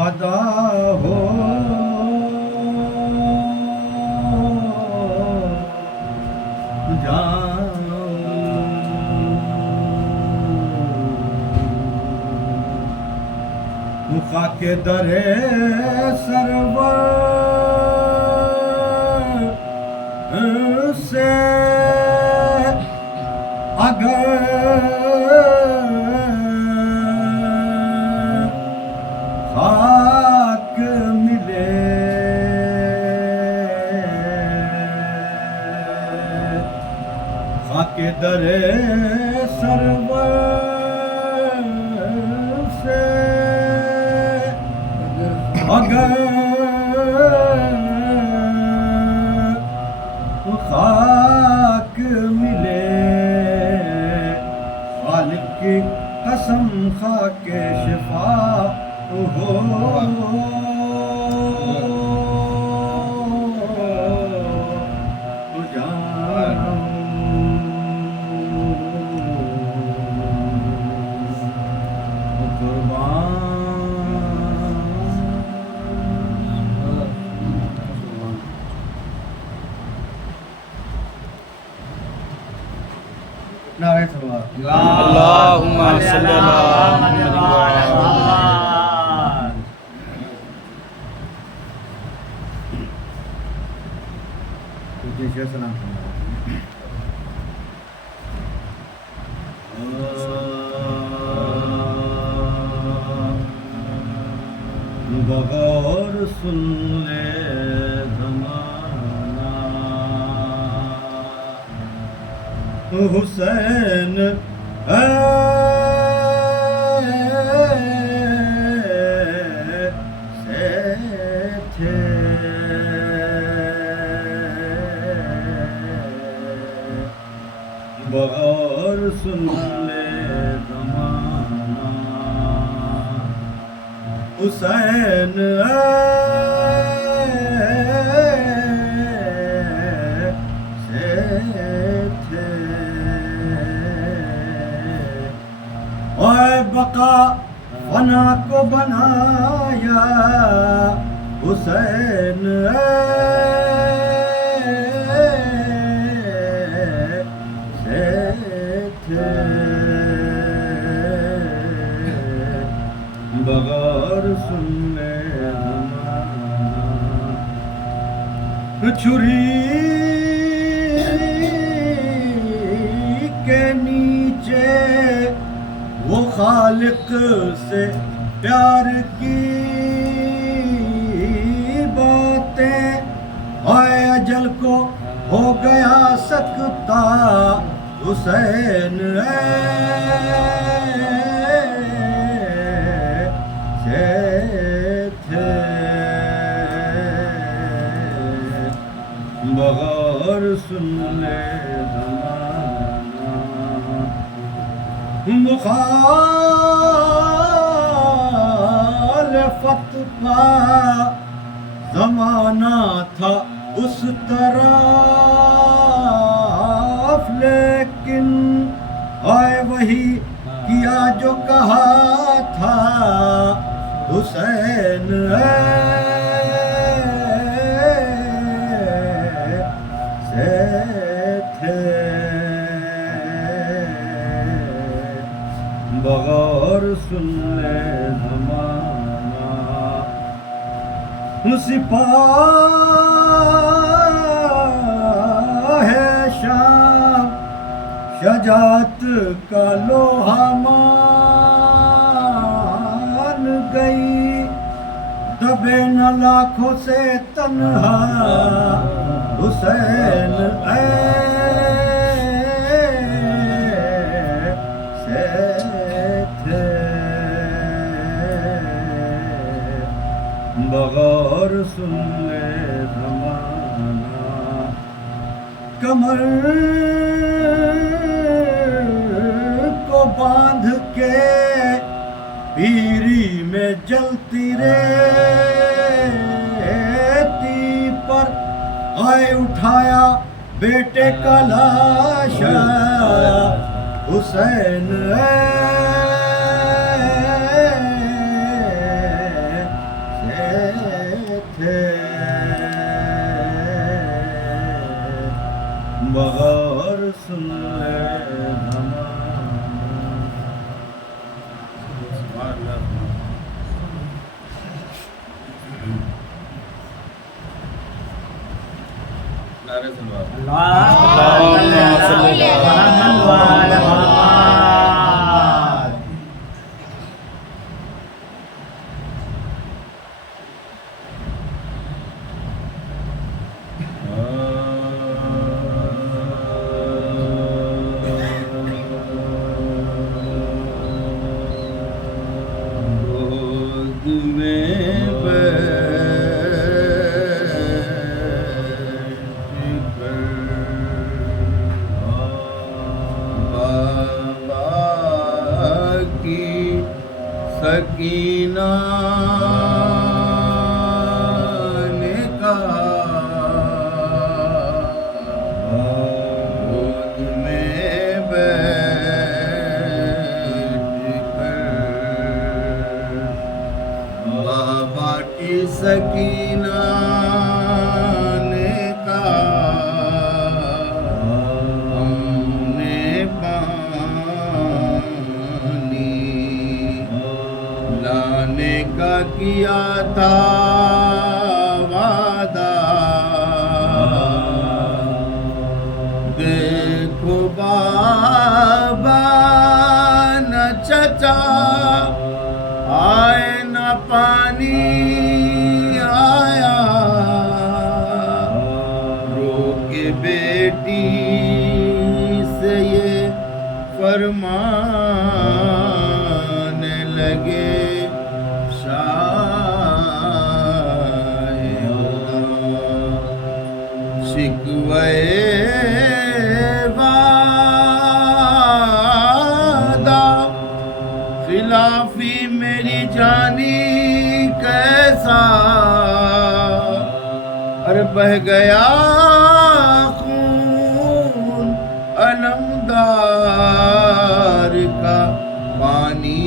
خدا ہو خاک در سرور سے اگر خاک ملے خاک در سرور سے اگر خاک ملے خالق کی قسم خاک شفا ہو نعرہ تکبیر اللہم صلی اللہ محمد سلام بغور سن لے زمانہ حسین سے تھے بغور سن لے زمانہ حسین سے تھے اے بقا فنا کو بنایا حسین سے تھے بغور سن لے زمانہ چھری کے نیچے وہ خالق سے پیار کی باتیں اے اجل کو ہو گیا سکتا حسین سے تھے بغور سن لے زمانہ مخالفت کا زمانہ تھا اس طرف لیکن آئے وہی کیا جو کہا تھا حسین سے تھے بغور سن لے زمانہ سپاہ شام شجاعت کا لوہا مان گئی دبے نہ لاکھوں سے تنہا حسین سے تھے بغور سن لے زمانہ کمر کو باندھ کے پیری میں جلتی ریتی پر آئے اٹھایا بیٹے کا لاشا حسین تھے مگر سن لے سکینہ نے کہا گود میں بیٹھ کر بابا کی سکینہ نے کہا ہم نے لانے کا کیا تھا وعدہ دیکھو بابا نہ چچا آئے نہ پانی آیا رو کے بیٹی سے یہ فرمانے لگے شکوے وعدہ خلافی میری جانی کیسا اور بہ گیا خون علمدار کا پانی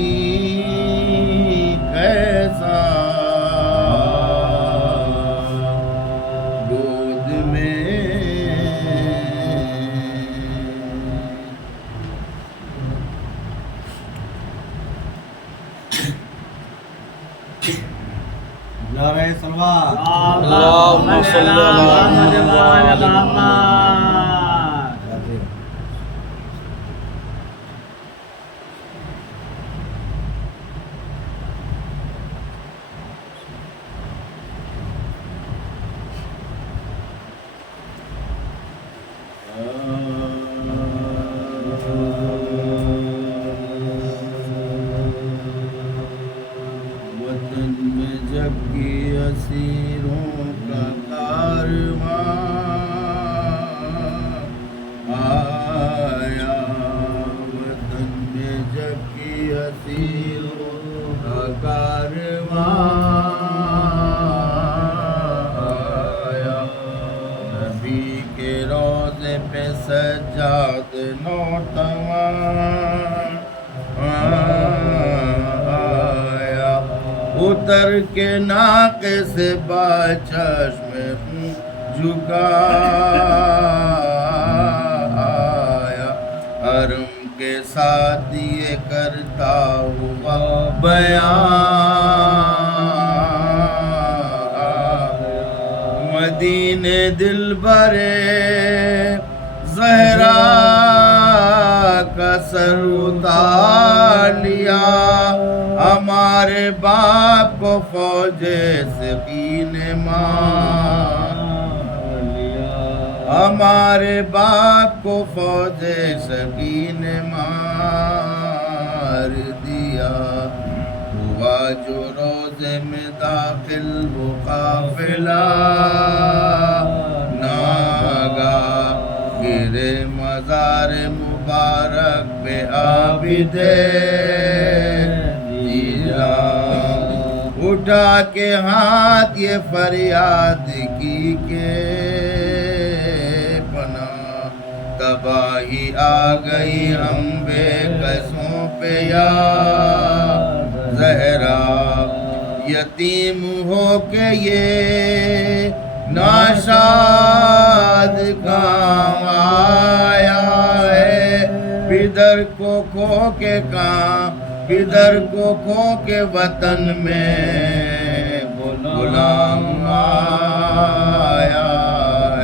کیسا گود میں نعرہ سلوات اللہم صلی اللہ وطن میں جب کی اسیروں کا کارواں آیا وطن میں جب کی اسیروں کا کارواں آیا نبی کے روضے پہ سجاد نوتواں اتر کے ناقے سے باچشم جھکا آیا حرم کے ساتھ یہ کرتا ہوا بیان مدینے دل برے زہرا کا سر اتار لیا ہمارے باپ کو فوج سکین مار لیا ہمارے باپ کو فوج سکین مار دیا ہوا جو روزے میں داخل وہ قافلہ ناگاہ گرے مزار مبارک پہ عابد اٹھا کے ہاتھ یہ فریاد کی کہ پناہ تباہی آ گئی ہم بے قصوں پہ یا زہرا یتیم ہو کے یہ ناشاد کام آیا ہے، پدر کو کھو کے کام، پدر کو کھو کے وطن میں غلام آیا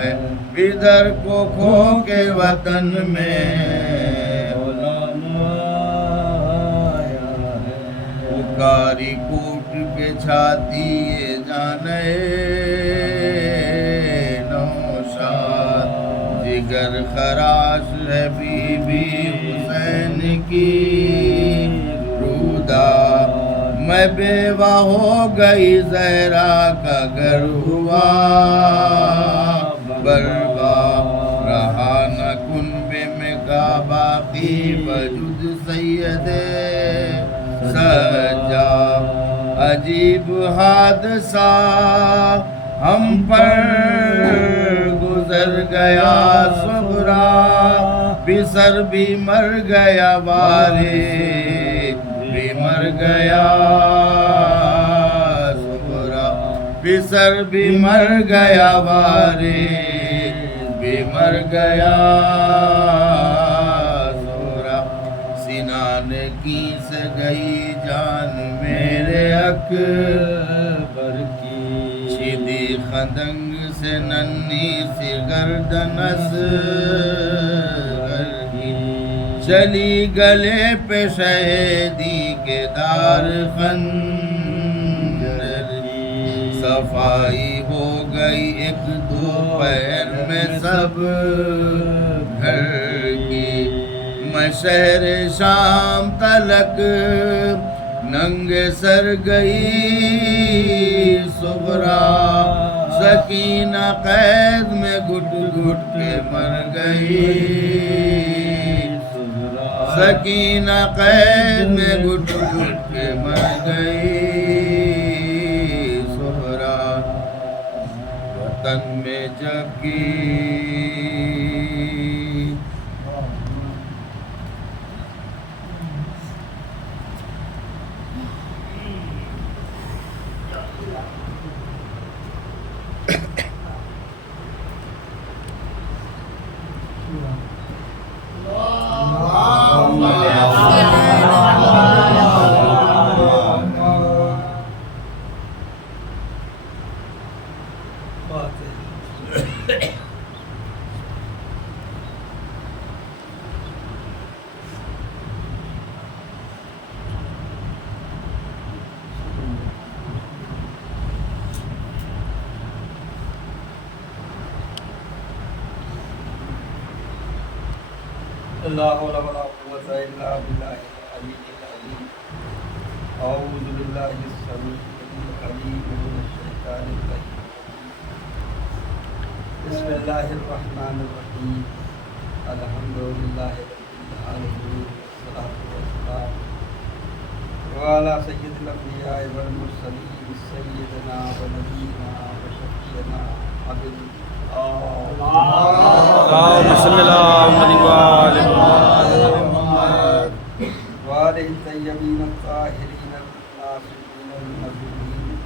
ہے، پدر کو کھو کے وطن میں غلام آیا ہے۔ پکاری کوٹ پہ چھاتی یہ جانے نوشاد، جگر خراش ہے بی بی حسین کی رودا، میں بیوہ ہو گئی زہرا کا گھر ہوا برباد، رہا نہ کنبے میں کا باقی وجود سید سجاد، عجیب حادثہ ہم پر گزر گیا صغرا، بسر بھی مر گیا والد بھی مر گیا صغرا، بسر بھی مر گیا والد بھی مر گیا صغرا، سنان کی سے گئی جان میرے اکبر کی، شیدی خدنگ سے ننھی سی گردن اصغر کی، چلی گلے پہ شہیدی کے دار خنجر کی، صفائی ہو گئی ایک دوپہر میں سب گھر کی، میں شہر شام تلک ننگے سر گئی صغرا، سکینہ قید میں گھٹ گھٹ کے مر گئی سکینہ قید میں گھٹ گھٹ کے مر گئی صغرا، وطن میں جب کی لا حول ولا قوة إلا بالله العلي العظيم، أعوذ بالله السميع العليم من الشيطان الرجيم، بسم الله الرحمن الرحيم، الحمد لله رب العالمين، والصلاة والسلام وعلى سيد الأنبياء والمرسلين سيدنا ونبينا وشفيعنا محمد اللهم صل على محمد وآله الطيبين الطاهرين الناصرين المظلومين،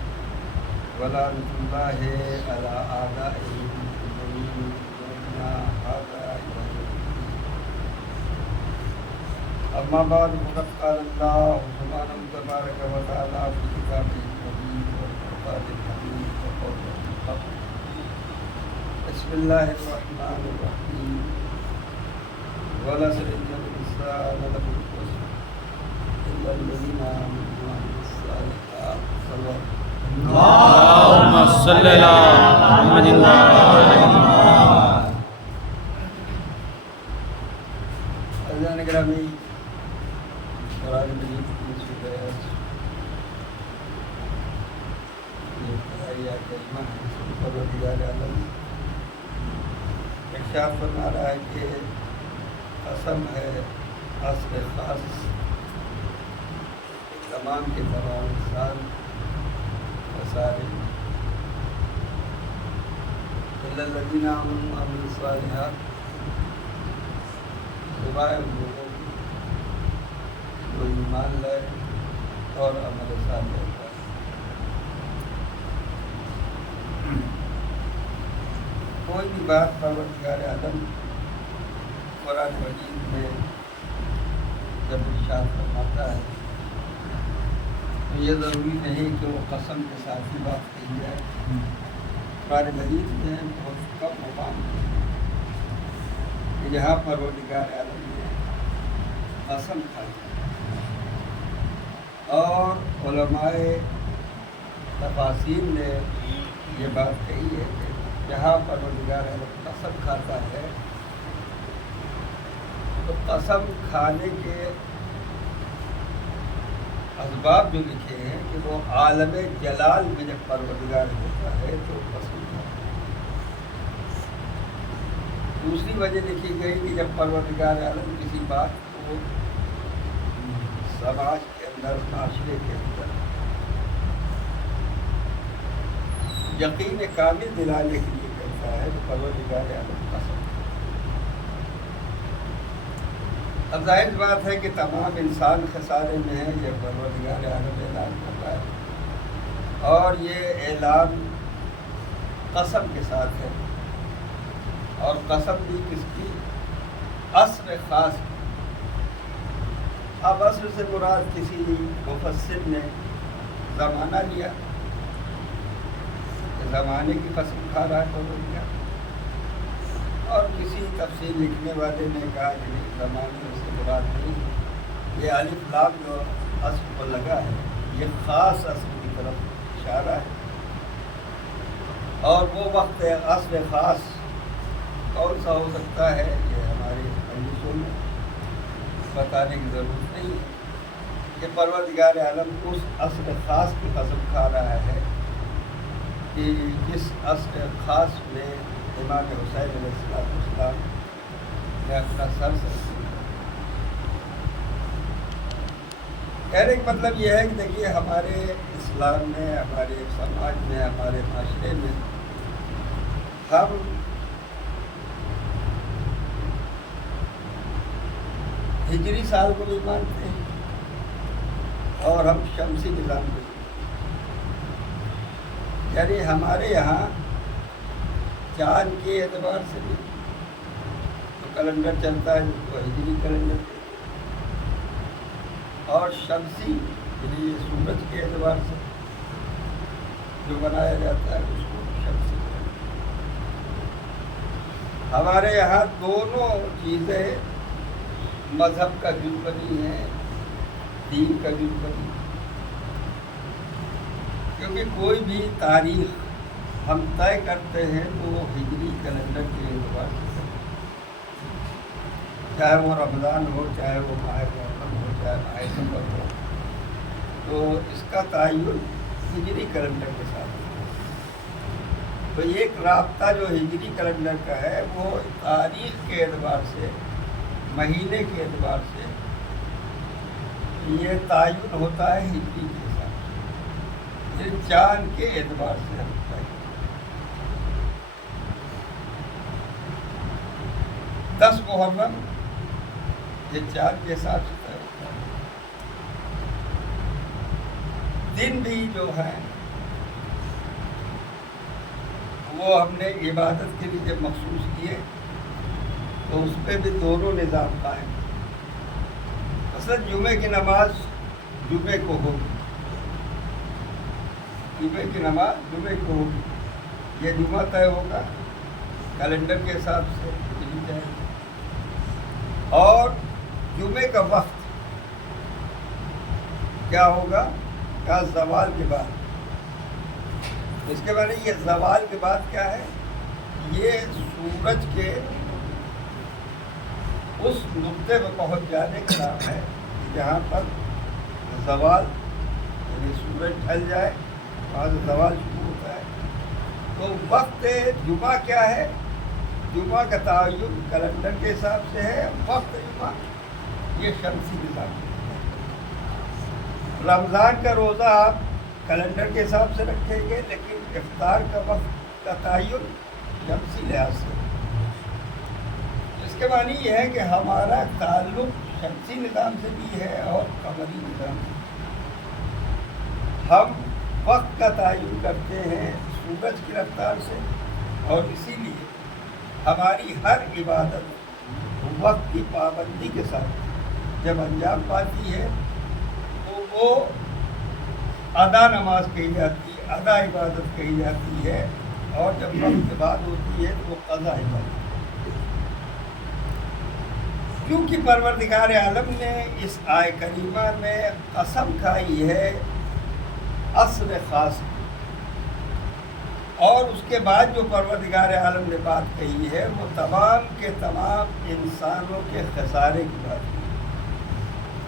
ولعنة الله على أعدائهم أجمعين ومنا هذا يوم الدين. أما بعد، فقد قال الله سبحانه تبارك وتعالى في كتابه الكريم والفرقان الحميد وقوله الحق، بسم الله الرحمن الرحيم، ونصر الإنسان له الخسر إلا الذين آمنوا وعملوا الصالحات. اللهم صل على محمد عزیزان گرامی، قرآن مجید کی سورہ یہ کلمہ ہے، پروردگار عالم ارشاد فرما رہا ہے کہ قسم ہے عصر خاص تمام کے تمام انسان وسارے الا الذین آمنوا وعملوا الصالحات، سوائے ان لوگوں کی جو ایمان لائے اور عمل صالح کرے۔ کوئی بھی بات پروردگار عالم قرآن مجید میں جب ارشاد فرماتا ہے تو یہ ضروری نہیں کہ وہ قسم کے ساتھ ہی بات کہی جائے. قرآن مجید میں بہت کم مقام ہے کہ جہاں پروردگار عالم نے قسم کھائی. اور علماء تفاسیر نے یہ بات کہی ہے کہ جہاں پروردگار عالم قسم کھاتا ہے تو قسم کھانے کے اسباب جو لکھے ہیں کہ وہ عالم جلال میں جب پروردگار ہوتا ہے تو قسم کھاتا ہے. دوسری وجہ لکھی گئی کہ جب پروردگار عالم کسی بات کو سماج کے اندر معاشرے کے اندر یقین کامل دلانے کے لیے کرتا ہے تو پروردگار عالم قسم. اب ظاہر بات ہے کہ تمام انسان خسارے میں ہے. یہ پروردگار عالم اعلان کر رہا ہے اور یہ اعلان قسم کے ساتھ ہے اور قسم بھی کس کی؟ عصر خاص کی. اب عصر سے مراد کسی مفسر نے زمانہ لیا کہ زمانے کی قسم کھا رہا ہے پروردگار، اور کسی تفسیر لکھنے والے نے کہا کہ نہیں زمانے سے مراد نہیں، یہ الف لام جو عصر کو لگا ہے یہ خاص عصر کی طرف اشارہ ہے. اور وہ وقت عصر خاص کون سا ہو سکتا ہے یہ ہمارے حدیثوں میں بتانے کی ضرورت نہیں ہے کہ پروردگار عالم اس عصر خاص کی قسم کھا رہا ہے کہ جس عصر خاص میں امام حسین علیہ السلام نے اپنا سر سکتی. کہنے کا مطلب یہ ہے کہ دیکھیے ہمارے اسلام میں، ہمارے سماج میں، ہمارے معاشرے میں ہم ہجری سال کو بھی مانتے ہیں اور ہم شمسی نظام کو بھی. یعنی ہمارے یہاں چاند کے اعتبار سے بھی تو کیلنڈر چلتا ہے جس کو ہجری کیلنڈر کہتے ہیں، اور شمسی یعنی یہ سورج کے اعتبار سے جو بنایا جاتا ہے اس کو شمسی کیلنڈر. ہمارے یہاں دونوں چیزیں مذہب کا جز بنی ہے، دین کا جز بنی، کیونکہ کوئی بھی تاریخ ہم طے کرتے ہیں تو وہ ہجری کیلنڈر کے اعتبار سے کرتے ہیں، چاہے وہ رمضان ہو، چاہے وہ ماہ محرم ہو، چاہے ماہ سفر ہو، تو اس کا تعین ہجری کیلنڈر کے ساتھ ہے. تو ایک رابطہ جو ہجری کیلنڈر کا ہے وہ تاریخ کے اعتبار سے، مہینے کے اعتبار سے یہ تعین ہوتا ہے ہجری کے ساتھ، یہ چاند کے اعتبار سے ہم تعین. 10 محرم یہ چاند کے حساب سے طے ہوتا ہے. دن بھی جو ہیں وہ ہم نے عبادت کے لیے جب مخصوص کیے تو اس پہ بھی دونوں نظام قائم. مثلا جمعے کی نماز جمعے کو ہوگی، جمعے کی نماز جمعے کو ہوگی، یہ جمعہ طے ہوگا کیلنڈر کے حساب سے ملی جائے گی. اور جمعے کا وقت کیا ہوگا؟ کیا زوال کے بعد. اس کے بعد یہ زوال کے بعد کیا ہے؟ یہ سورج کے اس نقطے پہ پہنچ جانے کا نام ہے جہاں پر زوال یعنی سورج ڈھل جائے وہاں سے زوال شروع ہوتا ہے. تو وقت جمعہ کیا ہے؟ جمعہ کا تعین کیلنڈر کے حساب سے ہے. وقت جمعہ یہ شمسی نظام ہے. رمضان کا روزہ آپ کیلنڈر کے حساب سے رکھیں گے لیکن افطار کا وقت کا تعین شمسی لحاظ سے. اس کے معنی یہ ہے کہ ہمارا تعلق شمسی نظام سے بھی ہے اور قمری نظام سے. ہم وقت کا تعین کرتے ہیں سورج کی رفتار سے، اور اسی لیے ہماری ہر عبادت وقت کی پابندی کے ساتھ جب انجام پاتی ہے تو وہ ادا نماز کہی جاتی ہے، ادا عبادت کہی جاتی ہے، اور جب وقت کے بعد ہوتی ہے تو وہ قضا عبادت۔ کیونکہ پروردگار عالم نے اس آیہ کریمہ میں قسم کھائی ہے عصر خاص کی، اور اس کے بعد جو پروردگار عالم نے بات کہی ہے وہ تمام کے تمام انسانوں کے خسارے کی بات ہے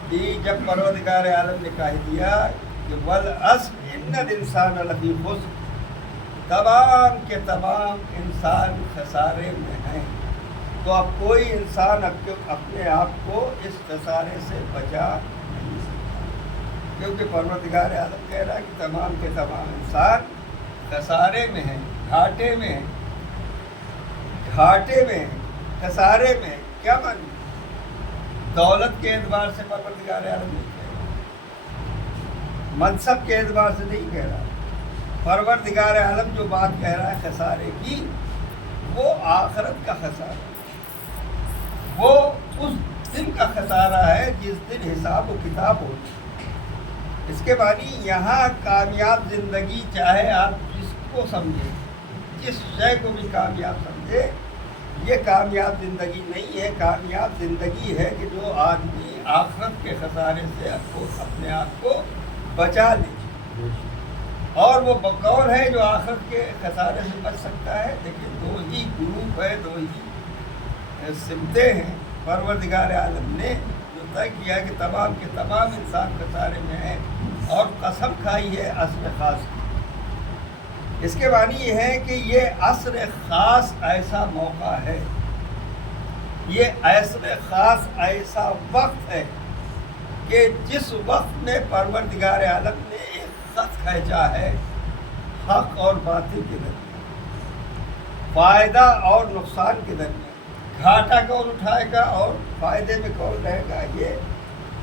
کہ جب پروردگار عالم نے کہہ دیا کہ والعصر ان الانسان لفی خسر، تمام کے تمام انسان خسارے میں ہیں، تو اب کوئی انسان اپنے آپ کو اس خسارے سے بچا نہیں سکتا، کیونکہ پروردگار عالم کہہ رہا ہے کہ تمام کے تمام انسان خسارے میں ہیں، گھاٹے میں ہیں، گھاٹے میں ہیں، خسارے میں ہیں۔ کیا معنی؟ دولت کے اعتبار سے پروردگار عالم نہیں کہہ رہا، منصب کے اعتبار سے نہیں کہہ رہا، پروردگار عالم جو بات کہہ رہا ہے خسارے کی، وہ آخرت کا خسارہ، وہ اس دن کا خسارہ ہے جس دن حساب و کتاب ہوگی۔ اس کے معنی یہاں کامیاب زندگی، چاہے آپ جس کو سمجھیں، جس شے کو بھی کامیاب سمجھے، یہ کامیاب زندگی نہیں ہے۔ کامیاب زندگی ہے کہ جو آدمی آخرت کے خسارے سے اپنے آپ کو بچا لے، اور وہ کون ہے جو آخرت کے خسارے سے بچ سکتا ہے؟ لیکن دو ہی گروپ ہے، دو ہی سمتیں ہیں۔ پروردگار عالم نے جو طے کیا کہ تمام کے تمام انسان خسارے میں ہیں، اور قسم کھائی ہے عصر خاص کی۔ اس کے معنی یہ ہے کہ یہ عصر خاص ایسا موقع ہے، یہ عصر خاص ایسا وقت ہے کہ جس وقت میں پروردگار عالم نے ایک خط کھینچا ہے حق اور باطل کے درمیان، فائدہ اور نقصان کے درمیان، گھاٹا کون اٹھائے گا اور فائدے میں کون رہے گا۔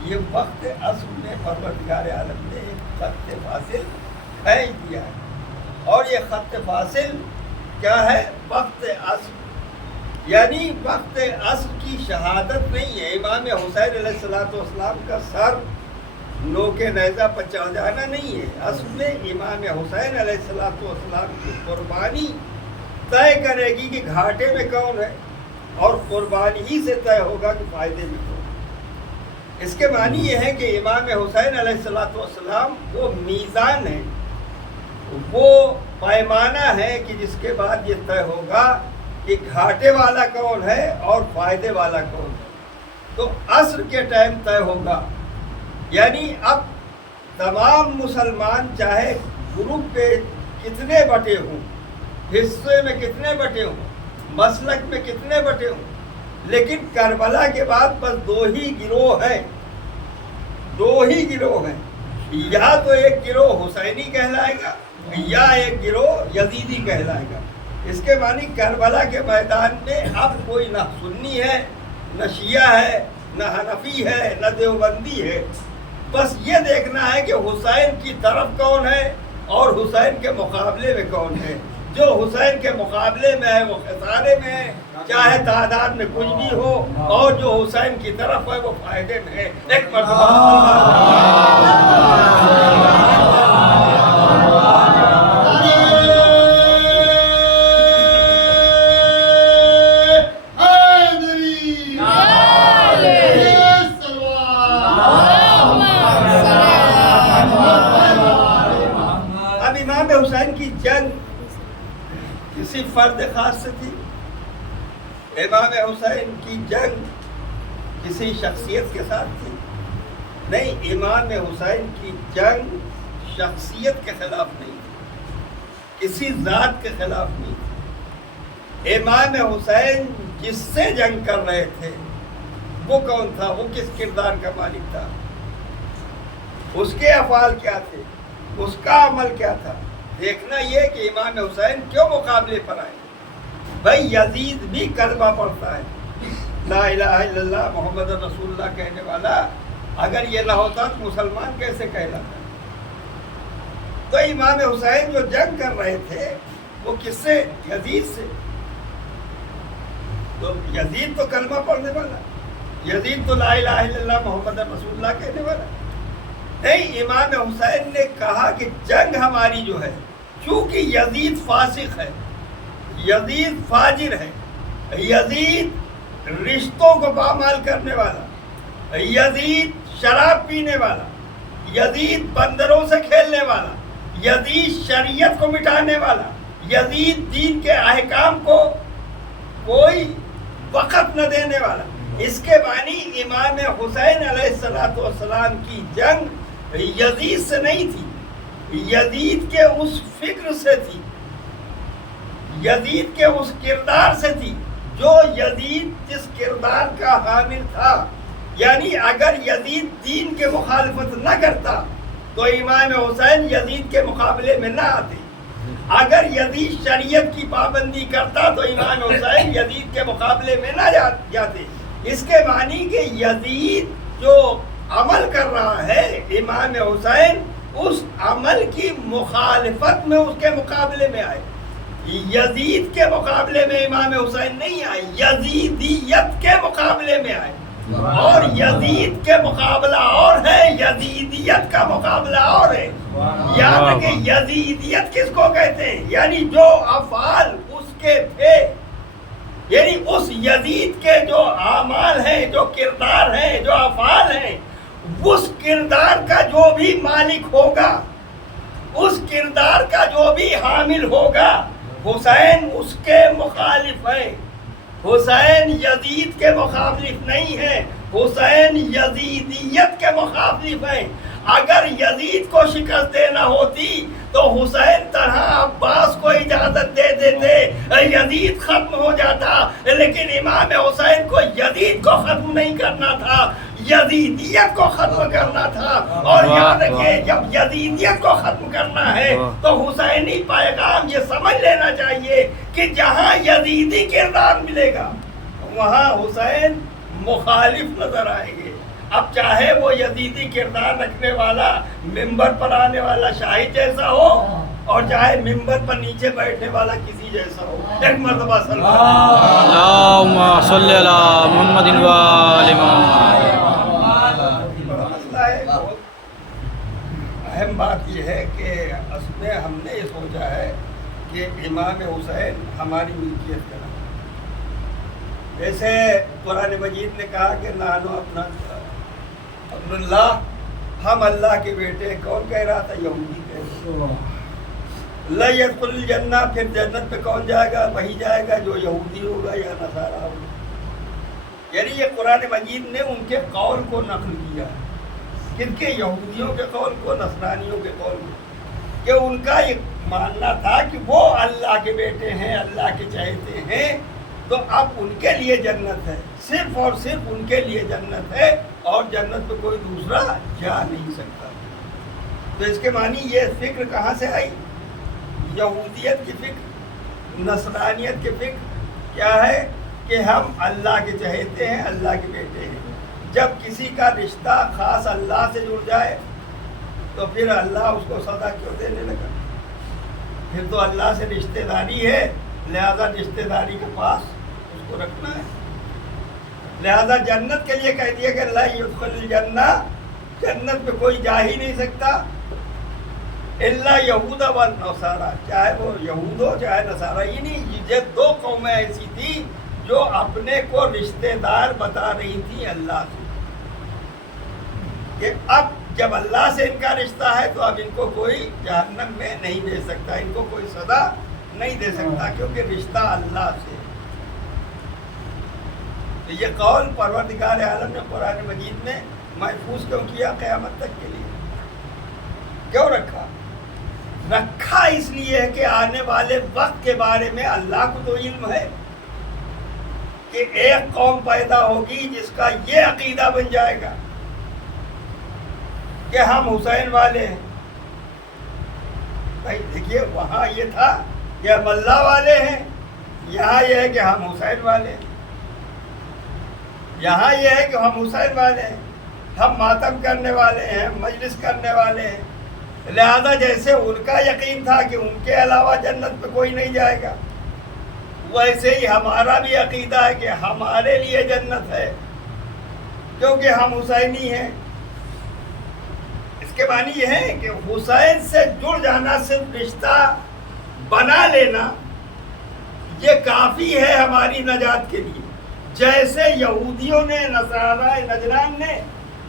یہ وقت عصر میں پروردگار عالم نے ایک خط فاصل کھینچ دیا ہے، اور یہ خط فاصل کیا ہے؟ وقت عصر، یعنی وقت عصر کی شہادت نہیں ہے۔ امام حسین علیہ السلام کا سر نوکے نیزہ پر چڑھ جانا نہیں ہے، اصل میں امام حسین علیہ السلام کی قربانی طے کرے گی کہ گھاٹے میں کون ہے، اور قربانی ہی سے طے ہوگا کہ فائدے میں کون ہے۔ اس کے معنی یہ ہے کہ امام حسین علیہ السلام وہ میزان ہے، وہ پیمانہ ہے کہ جس کے بعد یہ طے ہوگا کہ گھاٹے والا کون ہے اور فائدے والا کون ہے۔ تو عصر کے ٹائم طے ہوگا، یعنی اب تمام مسلمان چاہے گروپ پہ کتنے بٹے ہوں، حصے میں کتنے بٹے ہوں، مسلک میں کتنے بٹے ہوں، لیکن کربلا کے بعد بس دو ہی گروہ ہیں، دو ہی گروہ ہیں، یا تو ایک گروہ حسینی کہلائے گا یا ایک گروہ یزیدی کہلائے گا۔ اس کے معنی کربلا کے میدان میں اب کوئی نہ سنی ہے، نہ شیعہ ہے، نہ حنفی ہے، نہ دیوبندی ہے، بس یہ دیکھنا ہے کہ حسین کی طرف کون ہے اور حسین کے مقابلے میں کون ہے۔ جو حسین کے مقابلے میں ہے وہ خسارے میں ہے، چاہے تعداد میں کچھ بھی ہو، اور جو حسین کی طرف ہے وہ فائدے میں ہے۔ ایک مرتبہ اب امام حسین کی جنگ کسی فرد خاص سے تھی؟ امام حسین کی جنگ کسی شخصیت کے ساتھ تھی؟ نہیں، امام حسین کی جنگ شخصیت کے خلاف نہیں تھی، کسی ذات کے خلاف نہیں تھی۔ امام حسین جس سے جنگ کر رہے تھے وہ کون تھا؟ وہ کس کردار کا مالک تھا؟ اس کے افعال کیا تھے؟ اس کا عمل کیا تھا؟ دیکھنا یہ کہ امام حسین کیوں مقابلے پر آئے۔ بھائی یزید بھی کلمہ پڑھتا ہے، لا الہ الا اللہ محمد رسول اللہ کہنے والا، اگر یہ نہ ہوتا تو مسلمان کیسے کہلاتا؟ تو امام حسین جو جنگ کر رہے تھے وہ کس سے؟ یزید سے۔ تو یزید تو کلمہ پڑھنے والا، یزید تو لا الہ الا اللہ محمد رسول اللہ کہنے والا نہیں۔ امام حسین نے کہا کہ جنگ ہماری جو ہے، چونکہ یزید فاسق ہے، یزید فاجر ہے، یزید رشتوں کو پامال کرنے والا، یزید شراب پینے والا، یزید بندروں سے کھیلنے والا، یزید شریعت کو مٹانے والا، یزید دین کے احکام کو کوئی وقت نہ دینے والا، اس کے معنی امام حسین علیہ السلام کی جنگ یزید سے نہیں تھی، یزید کے اس فکر سے تھی، یزید کے اس کردار سے تھی، جو یزید جس کردار کا حامل تھا۔ یعنی اگر یزید دین کے مخالفت نہ کرتا تو امام حسین یزید کے مقابلے میں نہ آتے، اگر یزید شریعت کی پابندی کرتا تو امام حسین یزید کے مقابلے میں نہ جاتے۔ اس کے معنی کہ یزید جو عمل کر رہا ہے، امام حسین اس عمل کی مخالفت میں اس کے مقابلے میں آئے، یزید کے مقابلے میں امام حسین نہیں آئے، یزیدیت کے مقابلے میں آئے، اور یزید کے مقابلہ اور ہے، یزیدیت کا مقابلہ اور ہے۔ یاد رکھیں یزیدیت کس کو کہتے ہیں؟ یعنی جو افعال اس کے تھے، یعنی اس یزید کے جو اعمال ہیں، جو کردار ہیں، جو افعال ہیں، اس کردار کا جو بھی مالک ہوگا، اس کردار کا جو بھی حامل ہوگا، حسین اس کے مخالف ہے۔ حسین یزید کے مخالف نہیں ہے، حسین یزیدیت کے مخالف ہے۔ اگر یزید کو شکست دینا ہوتی تو حسین طرح عباس کو اجازت دے دیتے، یزید ختم ہو جاتا، لیکن امام حسین کو یزید کو ختم نہیں کرنا تھا، یزیدیت کو ختم کرنا تھا۔ اور یاد رکھیے جب یزیدیت کو ختم کرنا ہے تو حسینی پیغام یہ سمجھ لینا چاہیے کہ جہاں یزیدی کردار ملے گا وہاں حسین مخالف نظر آئیں گے۔ اب چاہے وہ یزیدی کردار رکھنے والا ممبر پر آنے والا شاہد جیسا ہو، اور چاہے ممبر پر نیچے بیٹھنے والا کسی جیسا ہو۔ ایک مرتبہ صلی اللہ اللہم صلی علی محمد و آل محمد۔ بڑا مسئلہ ہے، بہت اہم بات یہ ہے کہ اصل میں ہم نے یہ سوچا ہے کہ امام حسین ہماری ملکیت کا نام، جیسے قرآن مجید نے کہا کہ نانو اپنا ابن اللہ، ہم اللہ کے بیٹے۔ کون کہہ رہا تھا؟ یہودی کہہ رہا تھا۔ لا يدخل الجنہ، پھر جنت پہ کون جائے گا؟ وہی جائے گا جو یہودی ہوگا یا نصارہ ہوگا۔ یعنی یہ قرآن مجید نے ان کے قول کو نقل کیا، کن کے؟ یہودیوں کے قول کو، نصرانیوں کے قول کو، کہ ان کا یہ ماننا تھا کہ وہ اللہ کے بیٹے ہیں، اللہ کے چہیتے ہیں، تو اب ان کے لیے جنت ہے، صرف اور صرف ان کے لیے جنت ہے، اور جنت پہ کوئی دوسرا جا نہیں سکتا۔ تو اس کے معنی یہ فکر کہاں سے آئی؟ یہودیت کی فکر، نصرانیت کی فکر کیا ہے کہ ہم اللہ کے چہیتے ہیں، اللہ کے بیٹے ہیں۔ جب کسی کا رشتہ خاص اللہ سے جڑ جائے تو پھر اللہ اس کو سزا کیوں دینے لگا؟ پھر تو اللہ سے رشتہ داری ہے، لہذا رشتہ داری کے پاس اس کو رکھنا ہے۔ لہذا جنت کے لیے کہہ دیا کہ لا يدخل الجنہ، جنت میں کوئی جا ہی نہیں سکتا الا یہود و نصارہ، چاہے وہ یہود ہو چاہے نصارہ۔ ہی نہیں، یہ دو قومیں ایسی تھی جو اپنے کو رشتہ دار بتا رہی تھی اللہ سے، کہ اب جب اللہ سے ان کا رشتہ ہے تو اب ان کو کوئی جہنم میں نہیں دے سکتا، ان کو کوئی سزا نہیں دے سکتا، کیونکہ رشتہ اللہ سے۔ تو یہ قول پروردگار عالم نے قرآن مجید میں محفوظ کیوں کیا؟ قیامت تک کے لیے کیوں رکھا؟ رکھا اس لیے کہ آنے والے وقت کے بارے میں اللہ کو تو علم ہے کہ ایک قوم پیدا ہوگی جس کا یہ عقیدہ بن جائے گا کہ ہم حسین والے ہیں۔ بھائی دیکھیے، وہاں یہ تھا کہ ہم اللہ والے ہیں، یہاں یہ ہے کہ ہم حسین والے ہیں۔ یہاں یہ ہے کہ ہم حسین والے ہیں، ہم ماتم کرنے والے ہیں، مجلس کرنے والے ہیں۔ لہذا جیسے ان کا یقین تھا کہ ان کے علاوہ جنت پہ کوئی نہیں جائے گا، ویسے ہی ہمارا بھی عقیدہ ہے کہ ہمارے لیے جنت ہے، کیونکہ ہم حسینی ہیں۔ اس کے معنی یہ ہے کہ حسین سے جڑ جانا، صرف رشتہ بنا لینا، یہ کافی ہے ہماری نجات کے لیے۔ جیسے یہودیوں نے، نصارہ نجران نے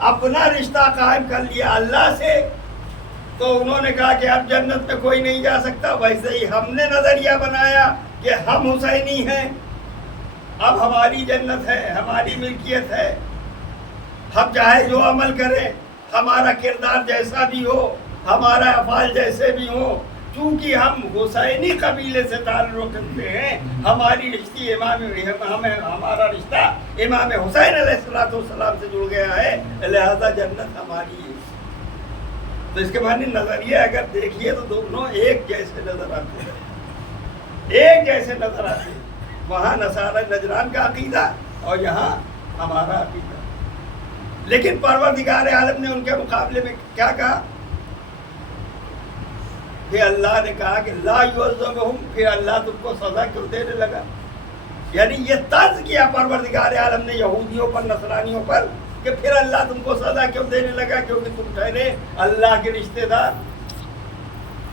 اپنا رشتہ قائم کر لیا اللہ سے، تو انہوں نے کہا کہ اب جنت میں کوئی نہیں جا سکتا، ویسے ہی ہم نے نظریہ بنایا کہ ہم حسینی ہیں، اب ہماری جنت ہے، ہماری ملکیت ہے، ہم چاہے جو عمل کریں، ہمارا کردار جیسا بھی ہو، ہمارا افعال جیسے بھی ہوں، چونکہ ہم حسینی قبیلے سے تعلق رکھتے ہیں، ہماری رشتی ہمارا رشتہ امام حسین علیہ السلام سے جڑ گیا ہے، لہذا جنت ہماری ہے۔ تو اس کے معنی نظریہ اگر دیکھیے تو دونوں ایک جیسے نظر آتے ہیں، ایک جیسے نظر آتے ہیں۔ وہاں نصارہ نجران کا عقیدہ اور یہاں ہمارا عقیدہ، لیکن پروردگار عالم نے ان کے مقابلے میں کیا کہا کہ اللہ نے کہا کہ لا یعذبہم، پھر اللہ تم کو سزا کیوں دینے لگا؟ یعنی یہ طرز کیا پروردگار عالم نے یہودیوں پر، نصرانیوں پر، کہ پھر اللہ تم کو سزا کیوں دینے لگا؟ کیونکہ تم ٹھہرے اللہ کے رشتہ دار،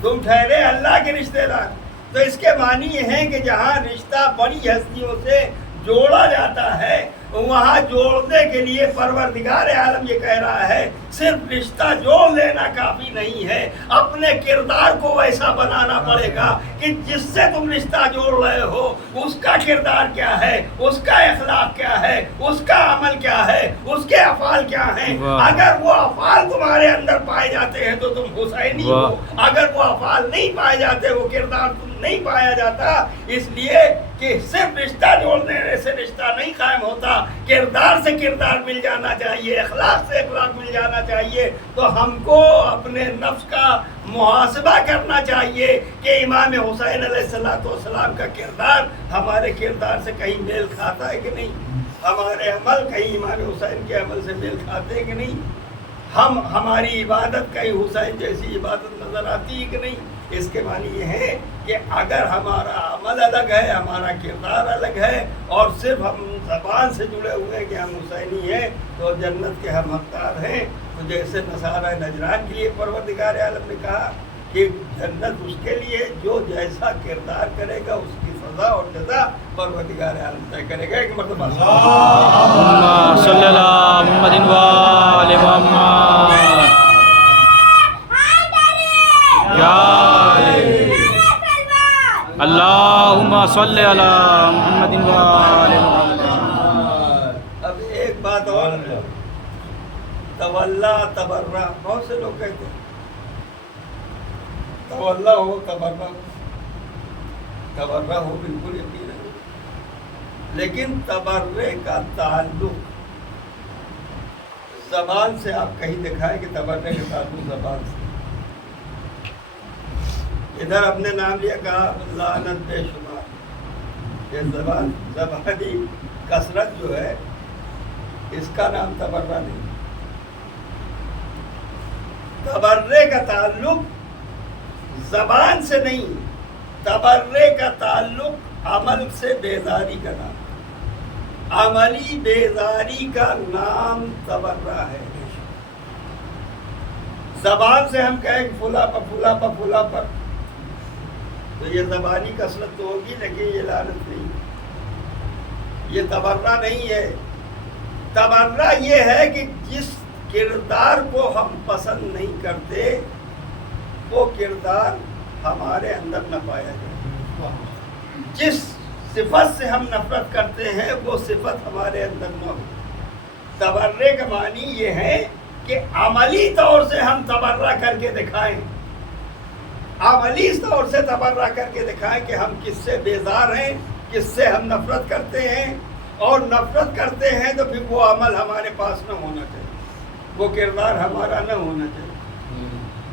تم ٹھہرے اللہ کے رشتہ دار۔ تو اس کے معنی یہ ہے کہ جہاں رشتہ بڑی ہستیوں سے جوڑا جاتا ہے، وہاں جوڑنے کے لیے پروردگار عالم یہ کہہ رہا ہے صرف رشتہ جوڑ لینا کافی نہیں ہے، اپنے کردار کو ویسا بنانا پڑے گا کہ جس سے تم رشتہ جوڑ رہے ہو اس کا کردار کیا ہے، اس کا اخلاق کیا ہے، اس کا عمل کیا ہے، اس کے افعال کیا ہیں۔ اگر وہ افعال تمہارے اندر پائے جاتے ہیں تو تم حسینی ہو، اگر وہ افعال نہیں پائے جاتے، وہ کردار تم نہیں پایا جاتا، اس لیے کہ صرف رشتہ جوڑنے سے رشتہ نہیں قائم ہوتا، کردار سے کردار مل جانا چاہیے، اخلاق سے اخلاق مل جانا چاہیے۔ تو ہم کو اپنے نفس کا محاسبہ کرنا چاہیے کہ امام حسین علیہ السلام کا کردار ہمارے کردار سے کہیں میل کھاتا ہے کہ نہیں، ہمارے عمل کہیں امام حسین کے عمل سے میل کھاتے ہیں کہ نہیں، ہماری عبادت کہیں حسین جیسی عبادت نظر آتی ہے کہ نہیں۔ اس کے معنی یہ ہے کہ اگر ہمارا عمل الگ ہے، ہمارا کردار الگ ہے، اور صرف ہم زبان سے جڑے ہوئے ہیں کہ ہم حسینی ہیں، تو جنت کے ہم حقدار ہیں۔ تو جیسے نصارہ نجران کے لیے پروردگار عالم نے کہا کہ جنت اس کے لیے جو جیسا کردار کرے گا اس کی سزا اور جزا پروردگار عالم طے کرے گا۔ ایک مرتبہ اللہم صلی اللہ محمد وآل محمد یا اللہم صلی اللہ محمد وآل محمد۔ اب ایک بات اور، تولا تبرہ، بہت سے لوگ کہتے ہیں تولا ہو تبرہ ہو، تبرہ ہو بالکل یقین ہے، لیکن تبرے کا تعلق زبان سے آپ کہیں دکھائیں کہ تبرے کا تعلق زبان سے، ادھر اپنے نام لیا، کہا لعنت بے شمار، یہ زبانی کثرت جو ہے اس کا نام تبرہ نہیں۔ تبرے کا تعلق زبان سے نہیں، تبرے کا تعلق عمل سے بیزاری کا نام، عملی بیزاری کا نام تبرہ ہے۔ زبان سے ہم کہیں فلاں پر فلاں پر فلاں پر، تو یہ زبانی کثرت تو ہوگی، لیکن یہ لعنت نہیں، یہ تبرہ نہیں ہے۔ تبرہ یہ ہے کہ جس کردار کو ہم پسند نہیں کرتے وہ کردار ہمارے اندر نہ پایا جائے، جس صفت سے ہم نفرت کرتے ہیں وہ صفت ہمارے اندر نہ ہو۔ تبرے کا معنی یہ ہے کہ عملی طور سے ہم تبرہ کر کے دکھائیں، عملی طور سے تبرہ کر کے دکھائیں کہ ہم کس سے بیزار ہیں، کس سے ہم نفرت کرتے ہیں، اور نفرت کرتے ہیں تو پھر وہ عمل ہمارے پاس نہ ہونا چاہیے، وہ کردار ہمارا نہ ہونا چاہیے،